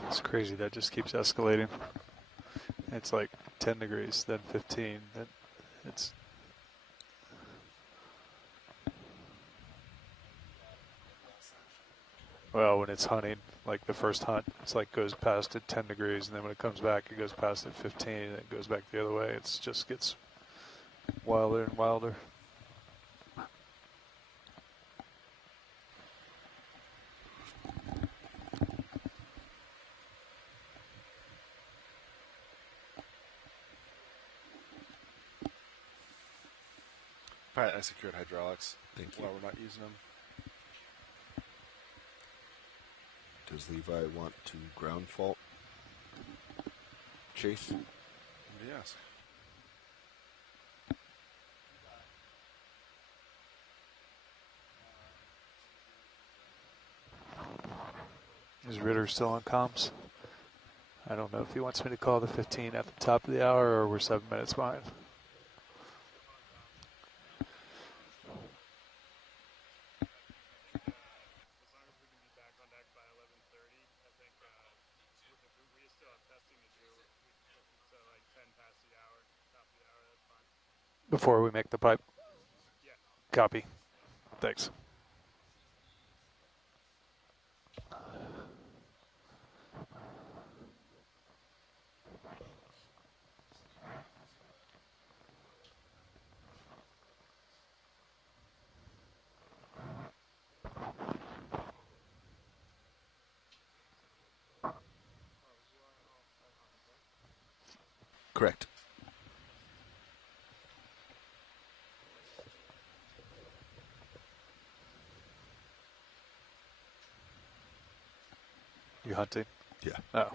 It's crazy. That just keeps escalating. It's like 10 degrees, then 15. Then it's well, when it's hunting, like the first hunt, it's like goes past at 10 degrees, and then when it comes back, it goes past at 15, and it goes back the other way. It just gets wilder and wilder. Probably unsecured hydraulics. Thank you. While we're not using them. Does Levi want to ground fault? Chase? Yes. Is Ritter still on comms? I don't know if he wants me to call the 15 at the top of the hour or we're 7 minutes behind. Before we make the pipe? Yeah. Copy. Thanks. Correct. You hunting? Yeah. Oh.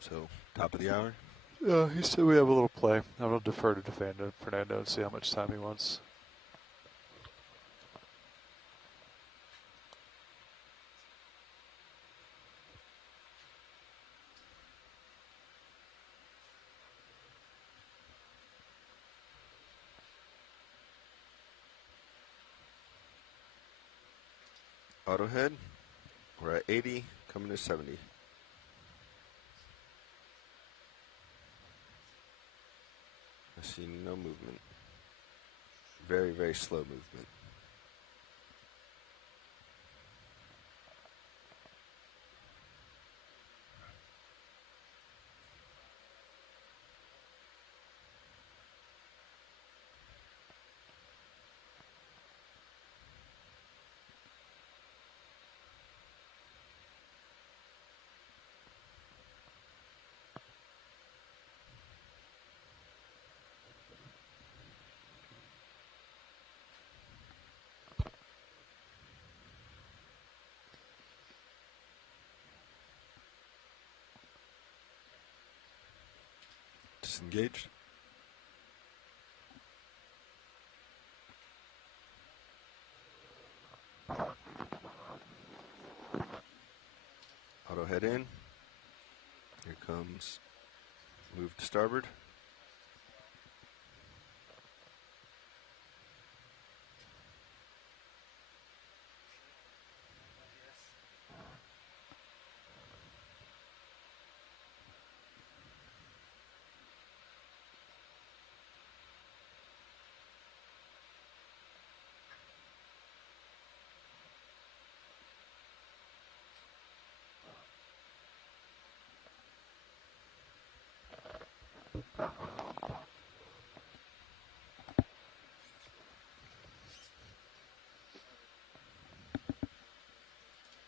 So, top of the hour? He said we have a little play. I'm going to defer to Fernando and see how much time he wants. Auto head. We're at 80, coming to 70. I see no movement. Very, very slow movement. Disengaged. Auto head in. Here comes move to starboard.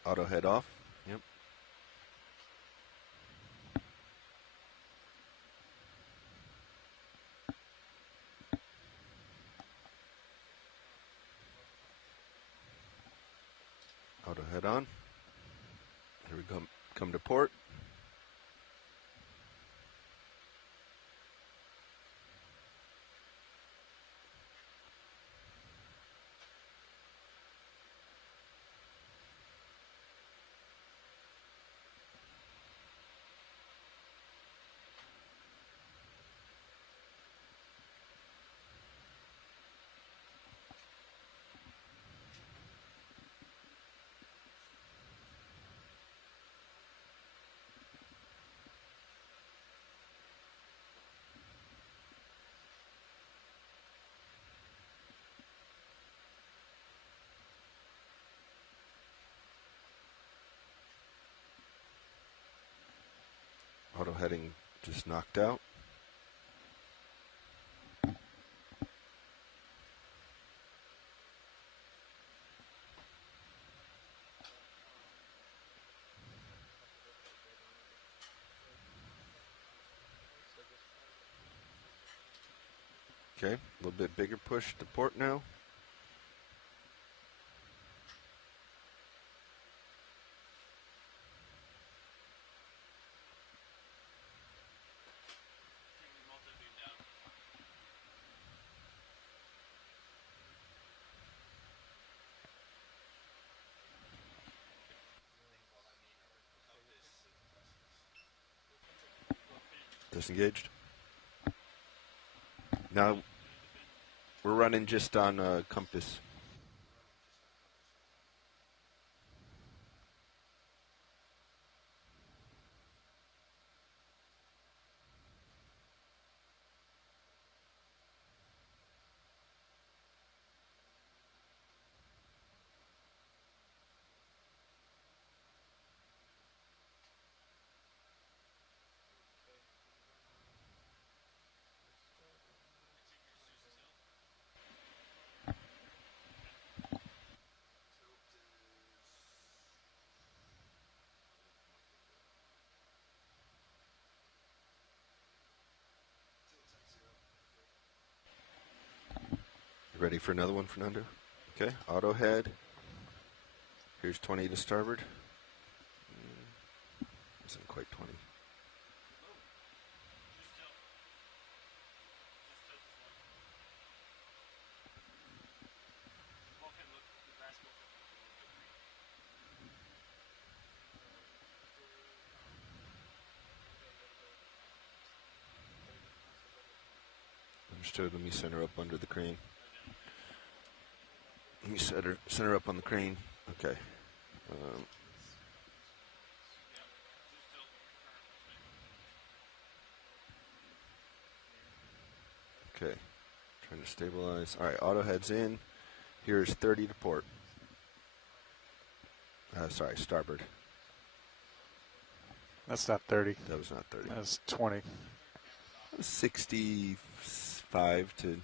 Auto head off. Yep. Auto head on. Here we come to port. heading just knocked out. Okay, a little bit bigger push to port now. Disengaged. Now we're running just on compass. Ready for another one, Fernando? Okay, auto head. Here's 20 to starboard. Isn't quite 20. Understood. Let me center up under the crane. Let me center up on the crane. Okay. Okay. Trying to stabilize. All right, auto heads in. Here's 30 to port. Sorry, starboard. That's not 30. That was not 30. That's 20. 65 to...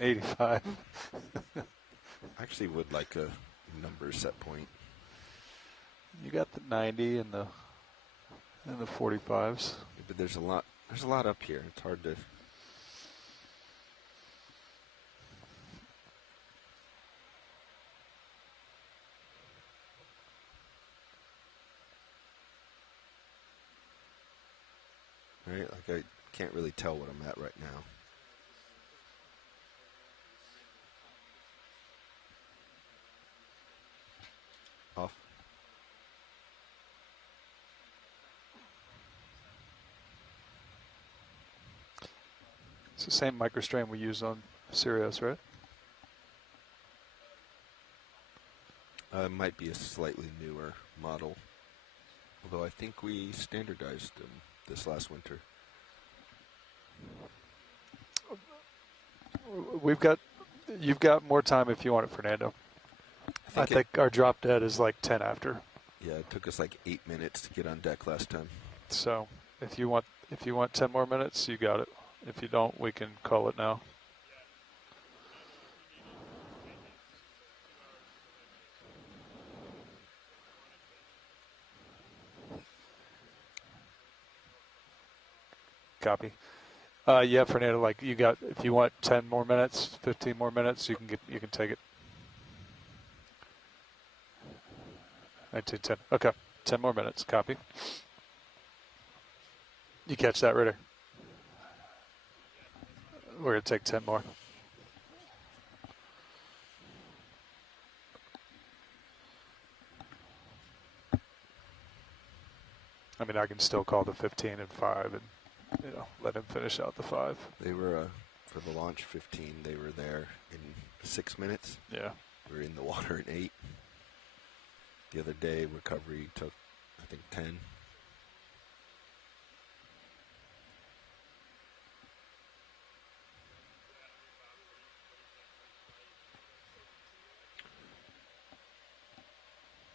85. I actually would like a number set point. You got the 90 and the 45s. But there's a lot up here. It's hard to... Right? Like I can't really tell what I'm at right now. Off. It's the same microstrain we use on Sirius, right? It might be a slightly newer model. Although I think we standardized them this last winter. You've got more time if you want it, Fernando. I think our drop dead is like 10 after. Yeah, it took us like 8 minutes to get on deck last time. So if you want 10 more minutes, you got it. If you don't, we can call it now. Copy. Yeah, Fernando, like you got, if you want 10 more minutes, 15 more minutes, you can take it. I did 10. Okay, 10 more minutes. Copy. You catch that, Ritter? We're going to take 10 more. I mean, I can still call the 15 and 5 and, let him finish out the 5. They were, for the launch 15, they were there in 6 minutes. Yeah. We were in the water in 8. The other day, recovery took, I think, 10.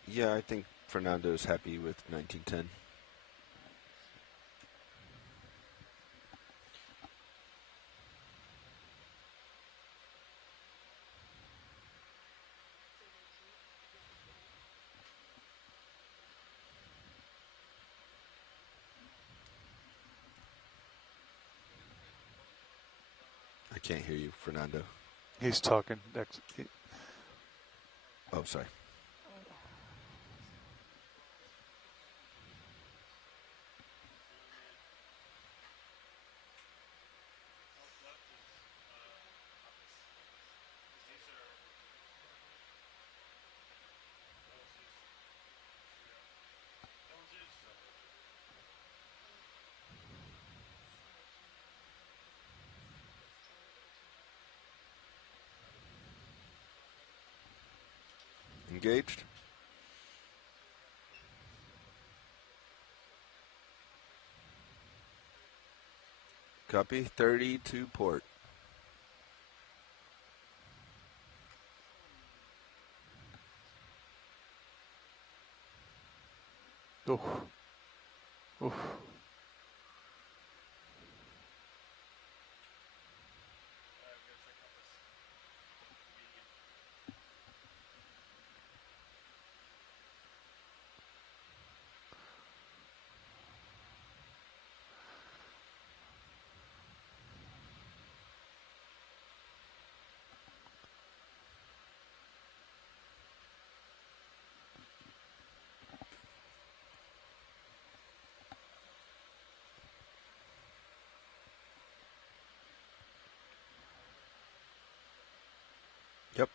Yeah, I think Fernando's happy with 1910. Can't hear you, Fernando. He's talking. Oh, sorry. Engaged. Copy. 30 to port. Oof. Oof. Yep.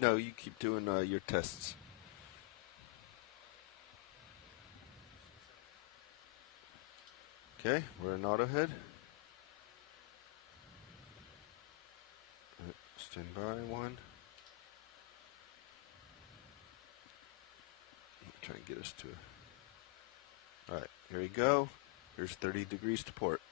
No, you keep doing your tests. Okay, we're in auto head. Stand by, one. Try and get us to it. Alright, here we go. Here's 30 degrees to port.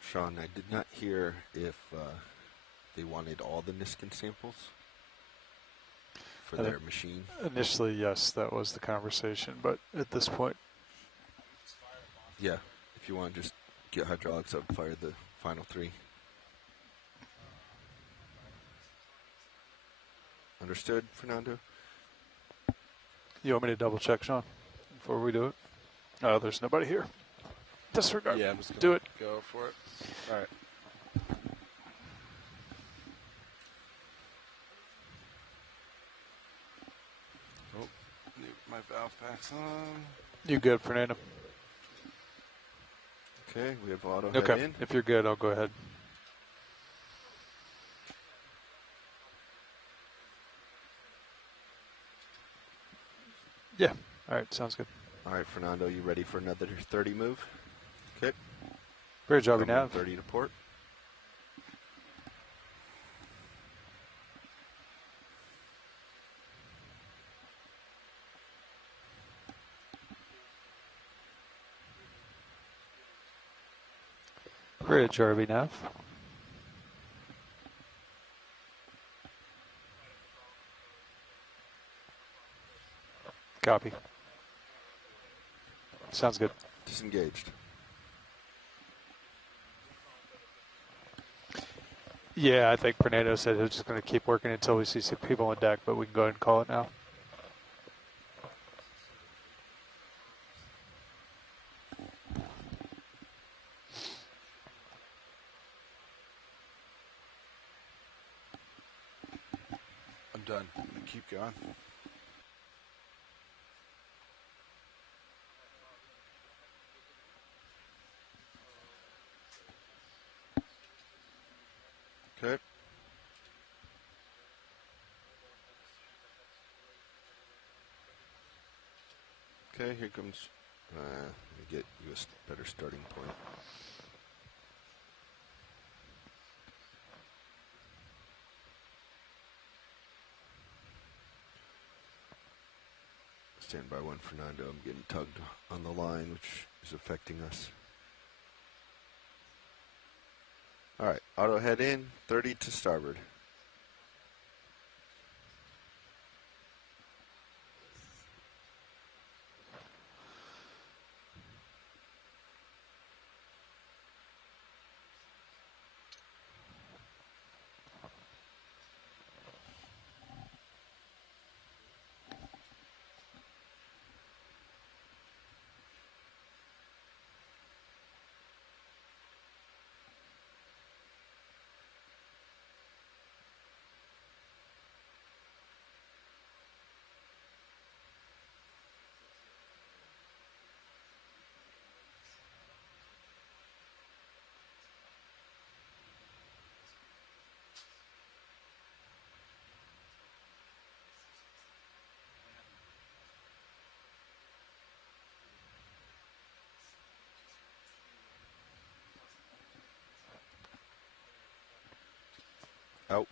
Sean, I did not hear if they wanted all the Niskin samples for their machine. Initially, yes, that was the conversation, but at this point, Yeah, if you want to just get hydraulics up, fire the final 3. Understood, Fernando? you want me to double check, Sean, before we do it? Oh, there's nobody here. Disregard. Yeah, I'm just gonna Do it. Go for it. All right. Oh, my valve pack's on. You good, Fernando? Okay, we have auto head Okay. in. If you're good, I'll go ahead. Yeah. All right. Sounds good. All right, Fernando, you ready for another 30 move? Okay. Great job, Coming Nav. 30 to port. Great, Jarvie Nav. Copy. Sounds good. Disengaged. Yeah, I think Fernando said he was just going to keep working until we see some people on deck, but we can go ahead and call it now. I'm done. Keep going. Okay. Okay, here comes. Let me get you a better starting point. Stand by 1 Fernando. I'm getting tugged on the line, which is affecting us. All right, auto head in, 30 to starboard. Out.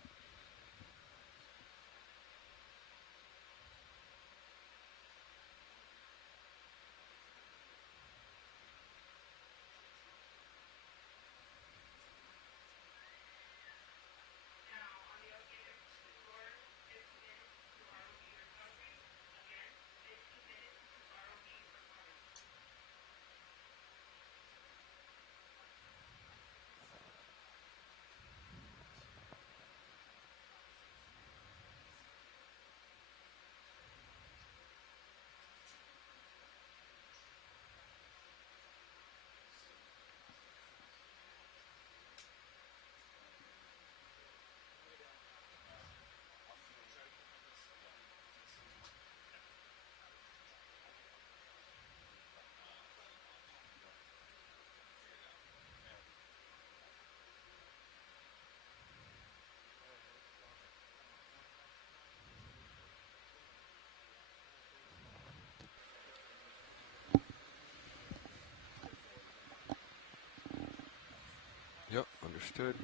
Yep, understood.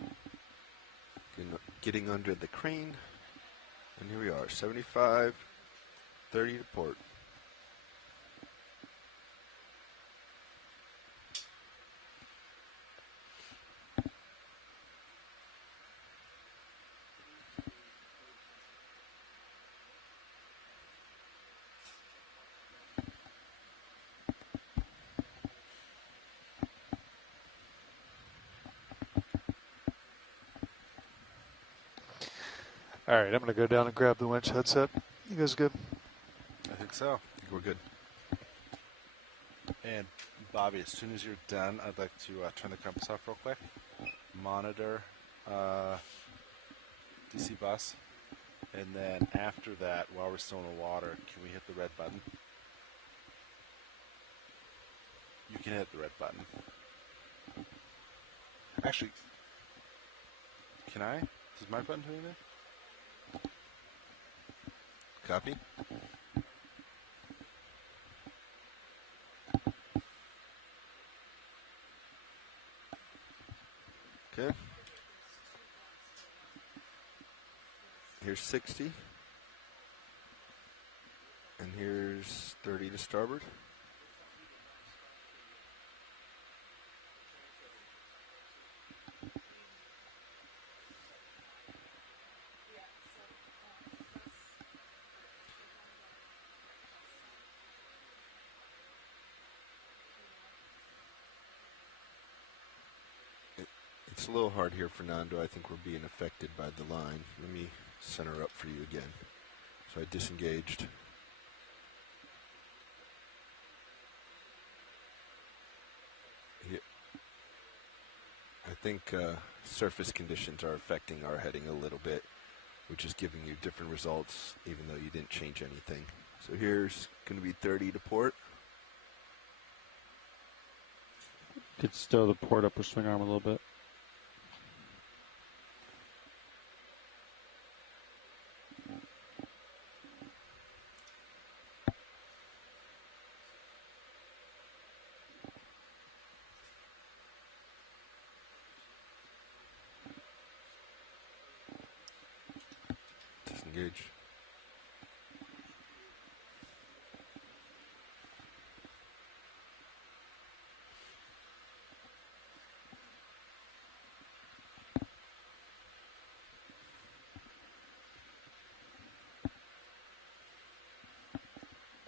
Getting under the crane. And here we are, 75, 30 to port. All right, I'm going to go down and grab the winch headset. You guys good? I think so. I think we're good. And Bobby, as soon as you're done, I'd like to turn the compass off real quick. Monitor DC bus. And then after that, while we're still in the water, can we hit the red button? You can hit the red button. Actually, can I? Does my button do anything? Copy? Okay. Here's 60. And here's 30 to starboard. It's a little hard here, Fernando. I think we're being affected by the line. Let me center up for you again. So I disengaged. Yeah. I think surface conditions are affecting our heading a little bit, which is giving you different results even though you didn't change anything. So here's going to be 30 to port. Could stow the port upper swing arm a little bit. Disengage.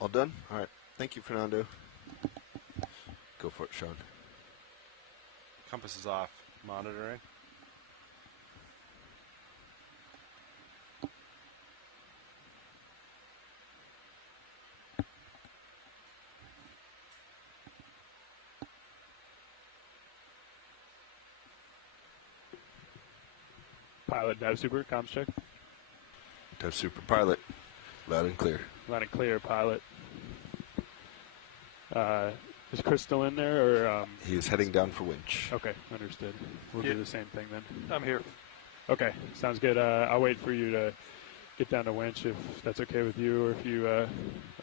All done? All right. Thank you, Fernando. Go for it, Sean. Compass is off. Monitoring. Pilot, dive super, comms check. Dive super pilot. Loud and clear. Loud and clear, pilot. Is Chris still in there, or? He is heading down for winch. Okay, understood. We'll Yeah. do the same thing then. I'm here. Okay, sounds good. I'll wait for you to get down to winch if that's okay with you, or if you are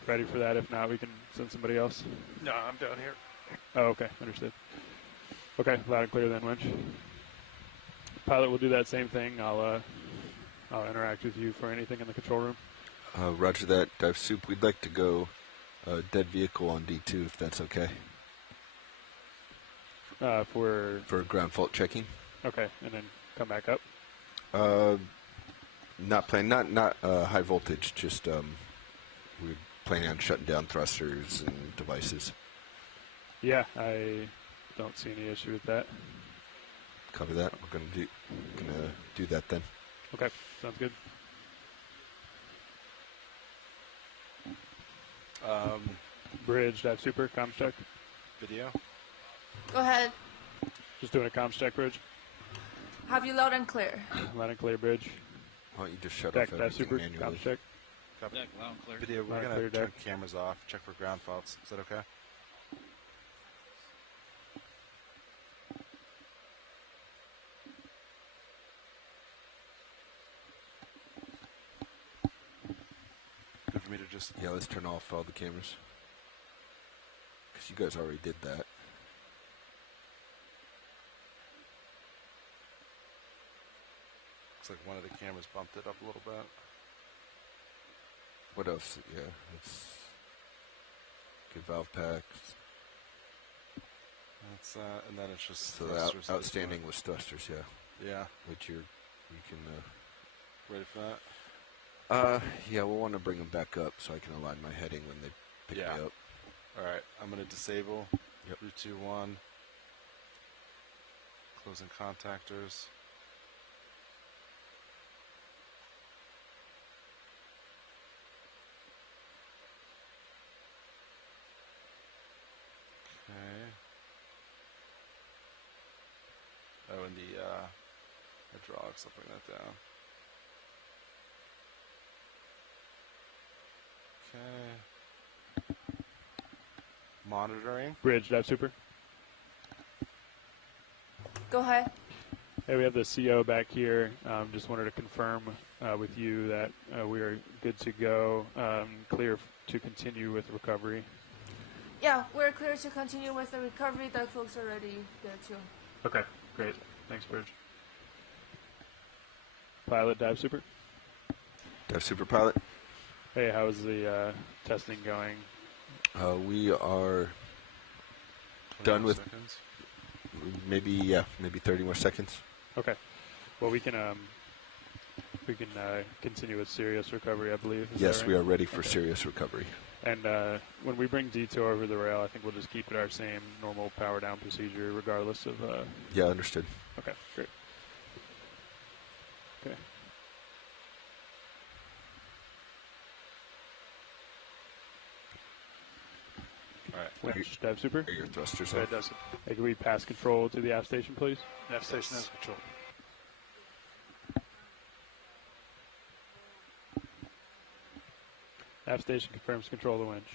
ready for that. If not, we can send somebody else. No, I'm down here. Oh, okay, understood. Okay, loud and clear then, winch. Pilot will do that same thing. I'll interact with you for anything in the control room. Roger that. Dive soup. We'd like to go dead vehicle on D2 if that's okay. For ground fault checking. Okay, and then come back up. Not high voltage. Just we're planning on shutting down thrusters and devices. Yeah, I don't see any issue with that. Cover that. We're gonna do that then. Okay, sounds good. Bridge, dive super, comms check. Video. Go ahead. Just doing a comms check, bridge. Have you loud and clear? Loud and clear, bridge. Why don't you just shut Deck, off dive everything super, manually? comms check. Copy. Deck, loud and clear. Video. We're Loud and gonna clear, turn deck. cameras off. Check for ground faults. Is that okay? Good for me to just. Yeah, let's turn off all the cameras. Because you guys already did that. Looks like one of the cameras bumped it up a little bit. What else? Yeah, it's good valve packs. That's and then it's just So thrusters the at this outstanding point. was thrusters, yeah. Yeah, Which you can. ready for that? Yeah, we'll want to bring them back up so I can align my heading when they pick Yeah. me up. All right, I'm gonna disable. Yep. 3, 2, 1. Closing contactors. Okay. Oh, and the hydraulics. I'll bring that down. Okay. Monitoring. Bridge, dive super. Go ahead. Hey, we have the CO back here. Just wanted to confirm with you that we are good to go, clear to continue with recovery. Yeah, we're clear to continue with the recovery. The folks are already there too. Okay, great. Thanks, Bridge. Pilot, dive super. Dive super pilot. Hey, how's the testing going? We are 20 Done more with- seconds. maybe 30 more seconds. Okay. Well, we can continue with serious recovery, I believe. Is Yes, that we right? are ready for Okay. serious recovery. And when we bring D2 over the rail, I think we'll just keep it our same normal power down procedure, regardless of. Yeah, understood. Okay, great. Okay. All right. Winch, dive super. Are your thrusters So off? it does it. Hey, can we pass control to the aft station, please? Nav station has control. Aft station confirms control of the winch.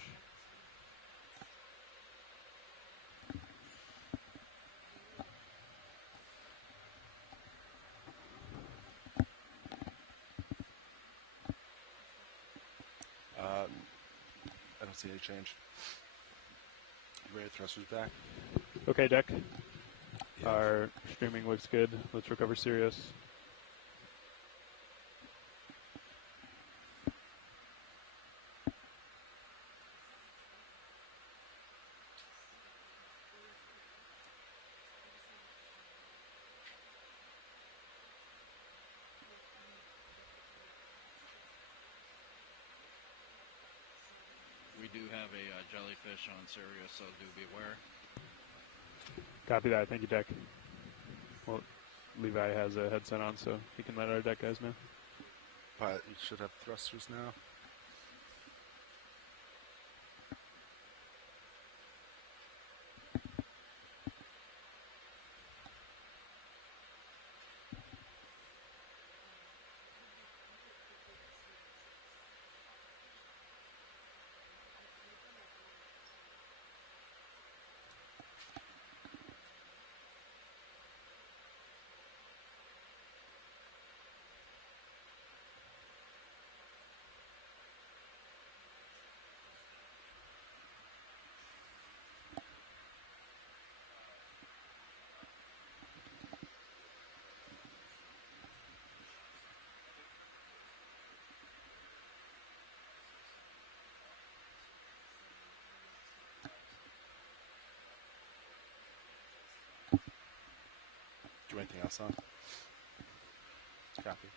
I don't see any change. Ready, thrusters back. Okay, deck. Yeah. Our streaming looks good. Let's recover Sirius. We do have a jellyfish on Sirius, so do beware. Copy that. Thank you, deck. Well, Levi has a headset on, so he can let our deck guys know. Pilot, you should have thrusters now. Do anything else on? Copy.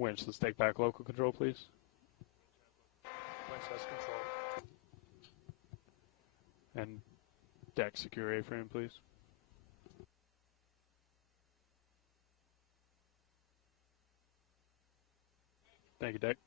Winch, let's take back local control, please. Winch has control. And deck secure A-frame, please. Thank you, deck.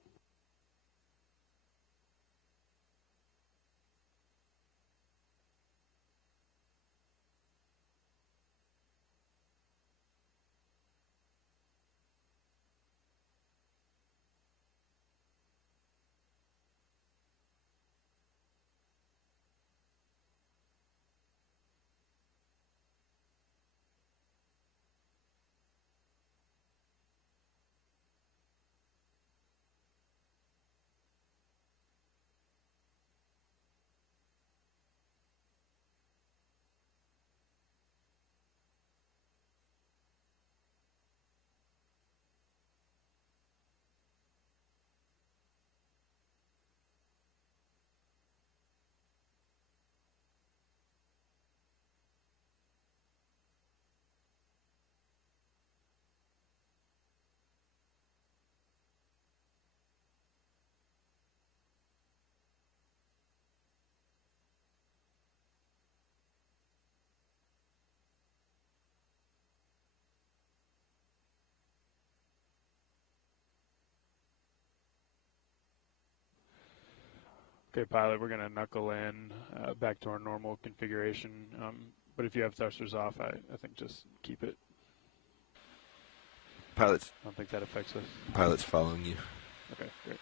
Okay, pilot, we're going to knuckle in back to our normal configuration. But if you have thrusters off, I think just keep it. Pilot's I don't think that affects us. Pilot's following you. Okay, great.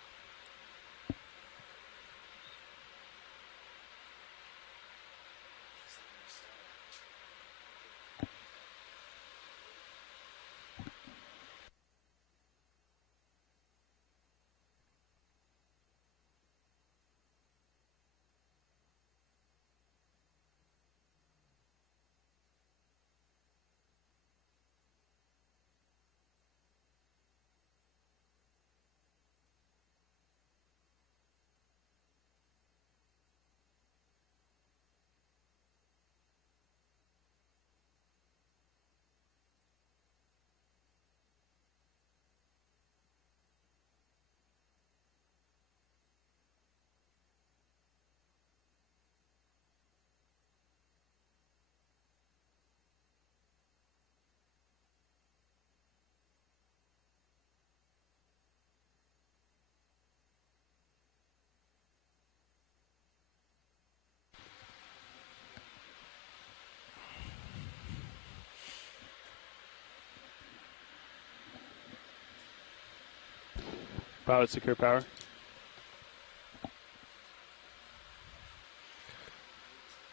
Pilot, secure power.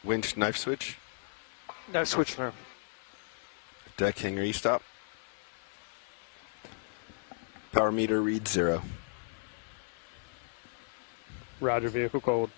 Winch knife switch. No switch now. Deck hanger e-stop. Power meter read 0. Roger, vehicle cold.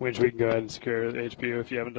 Winch, we can go ahead and secure the HPU if you haven't done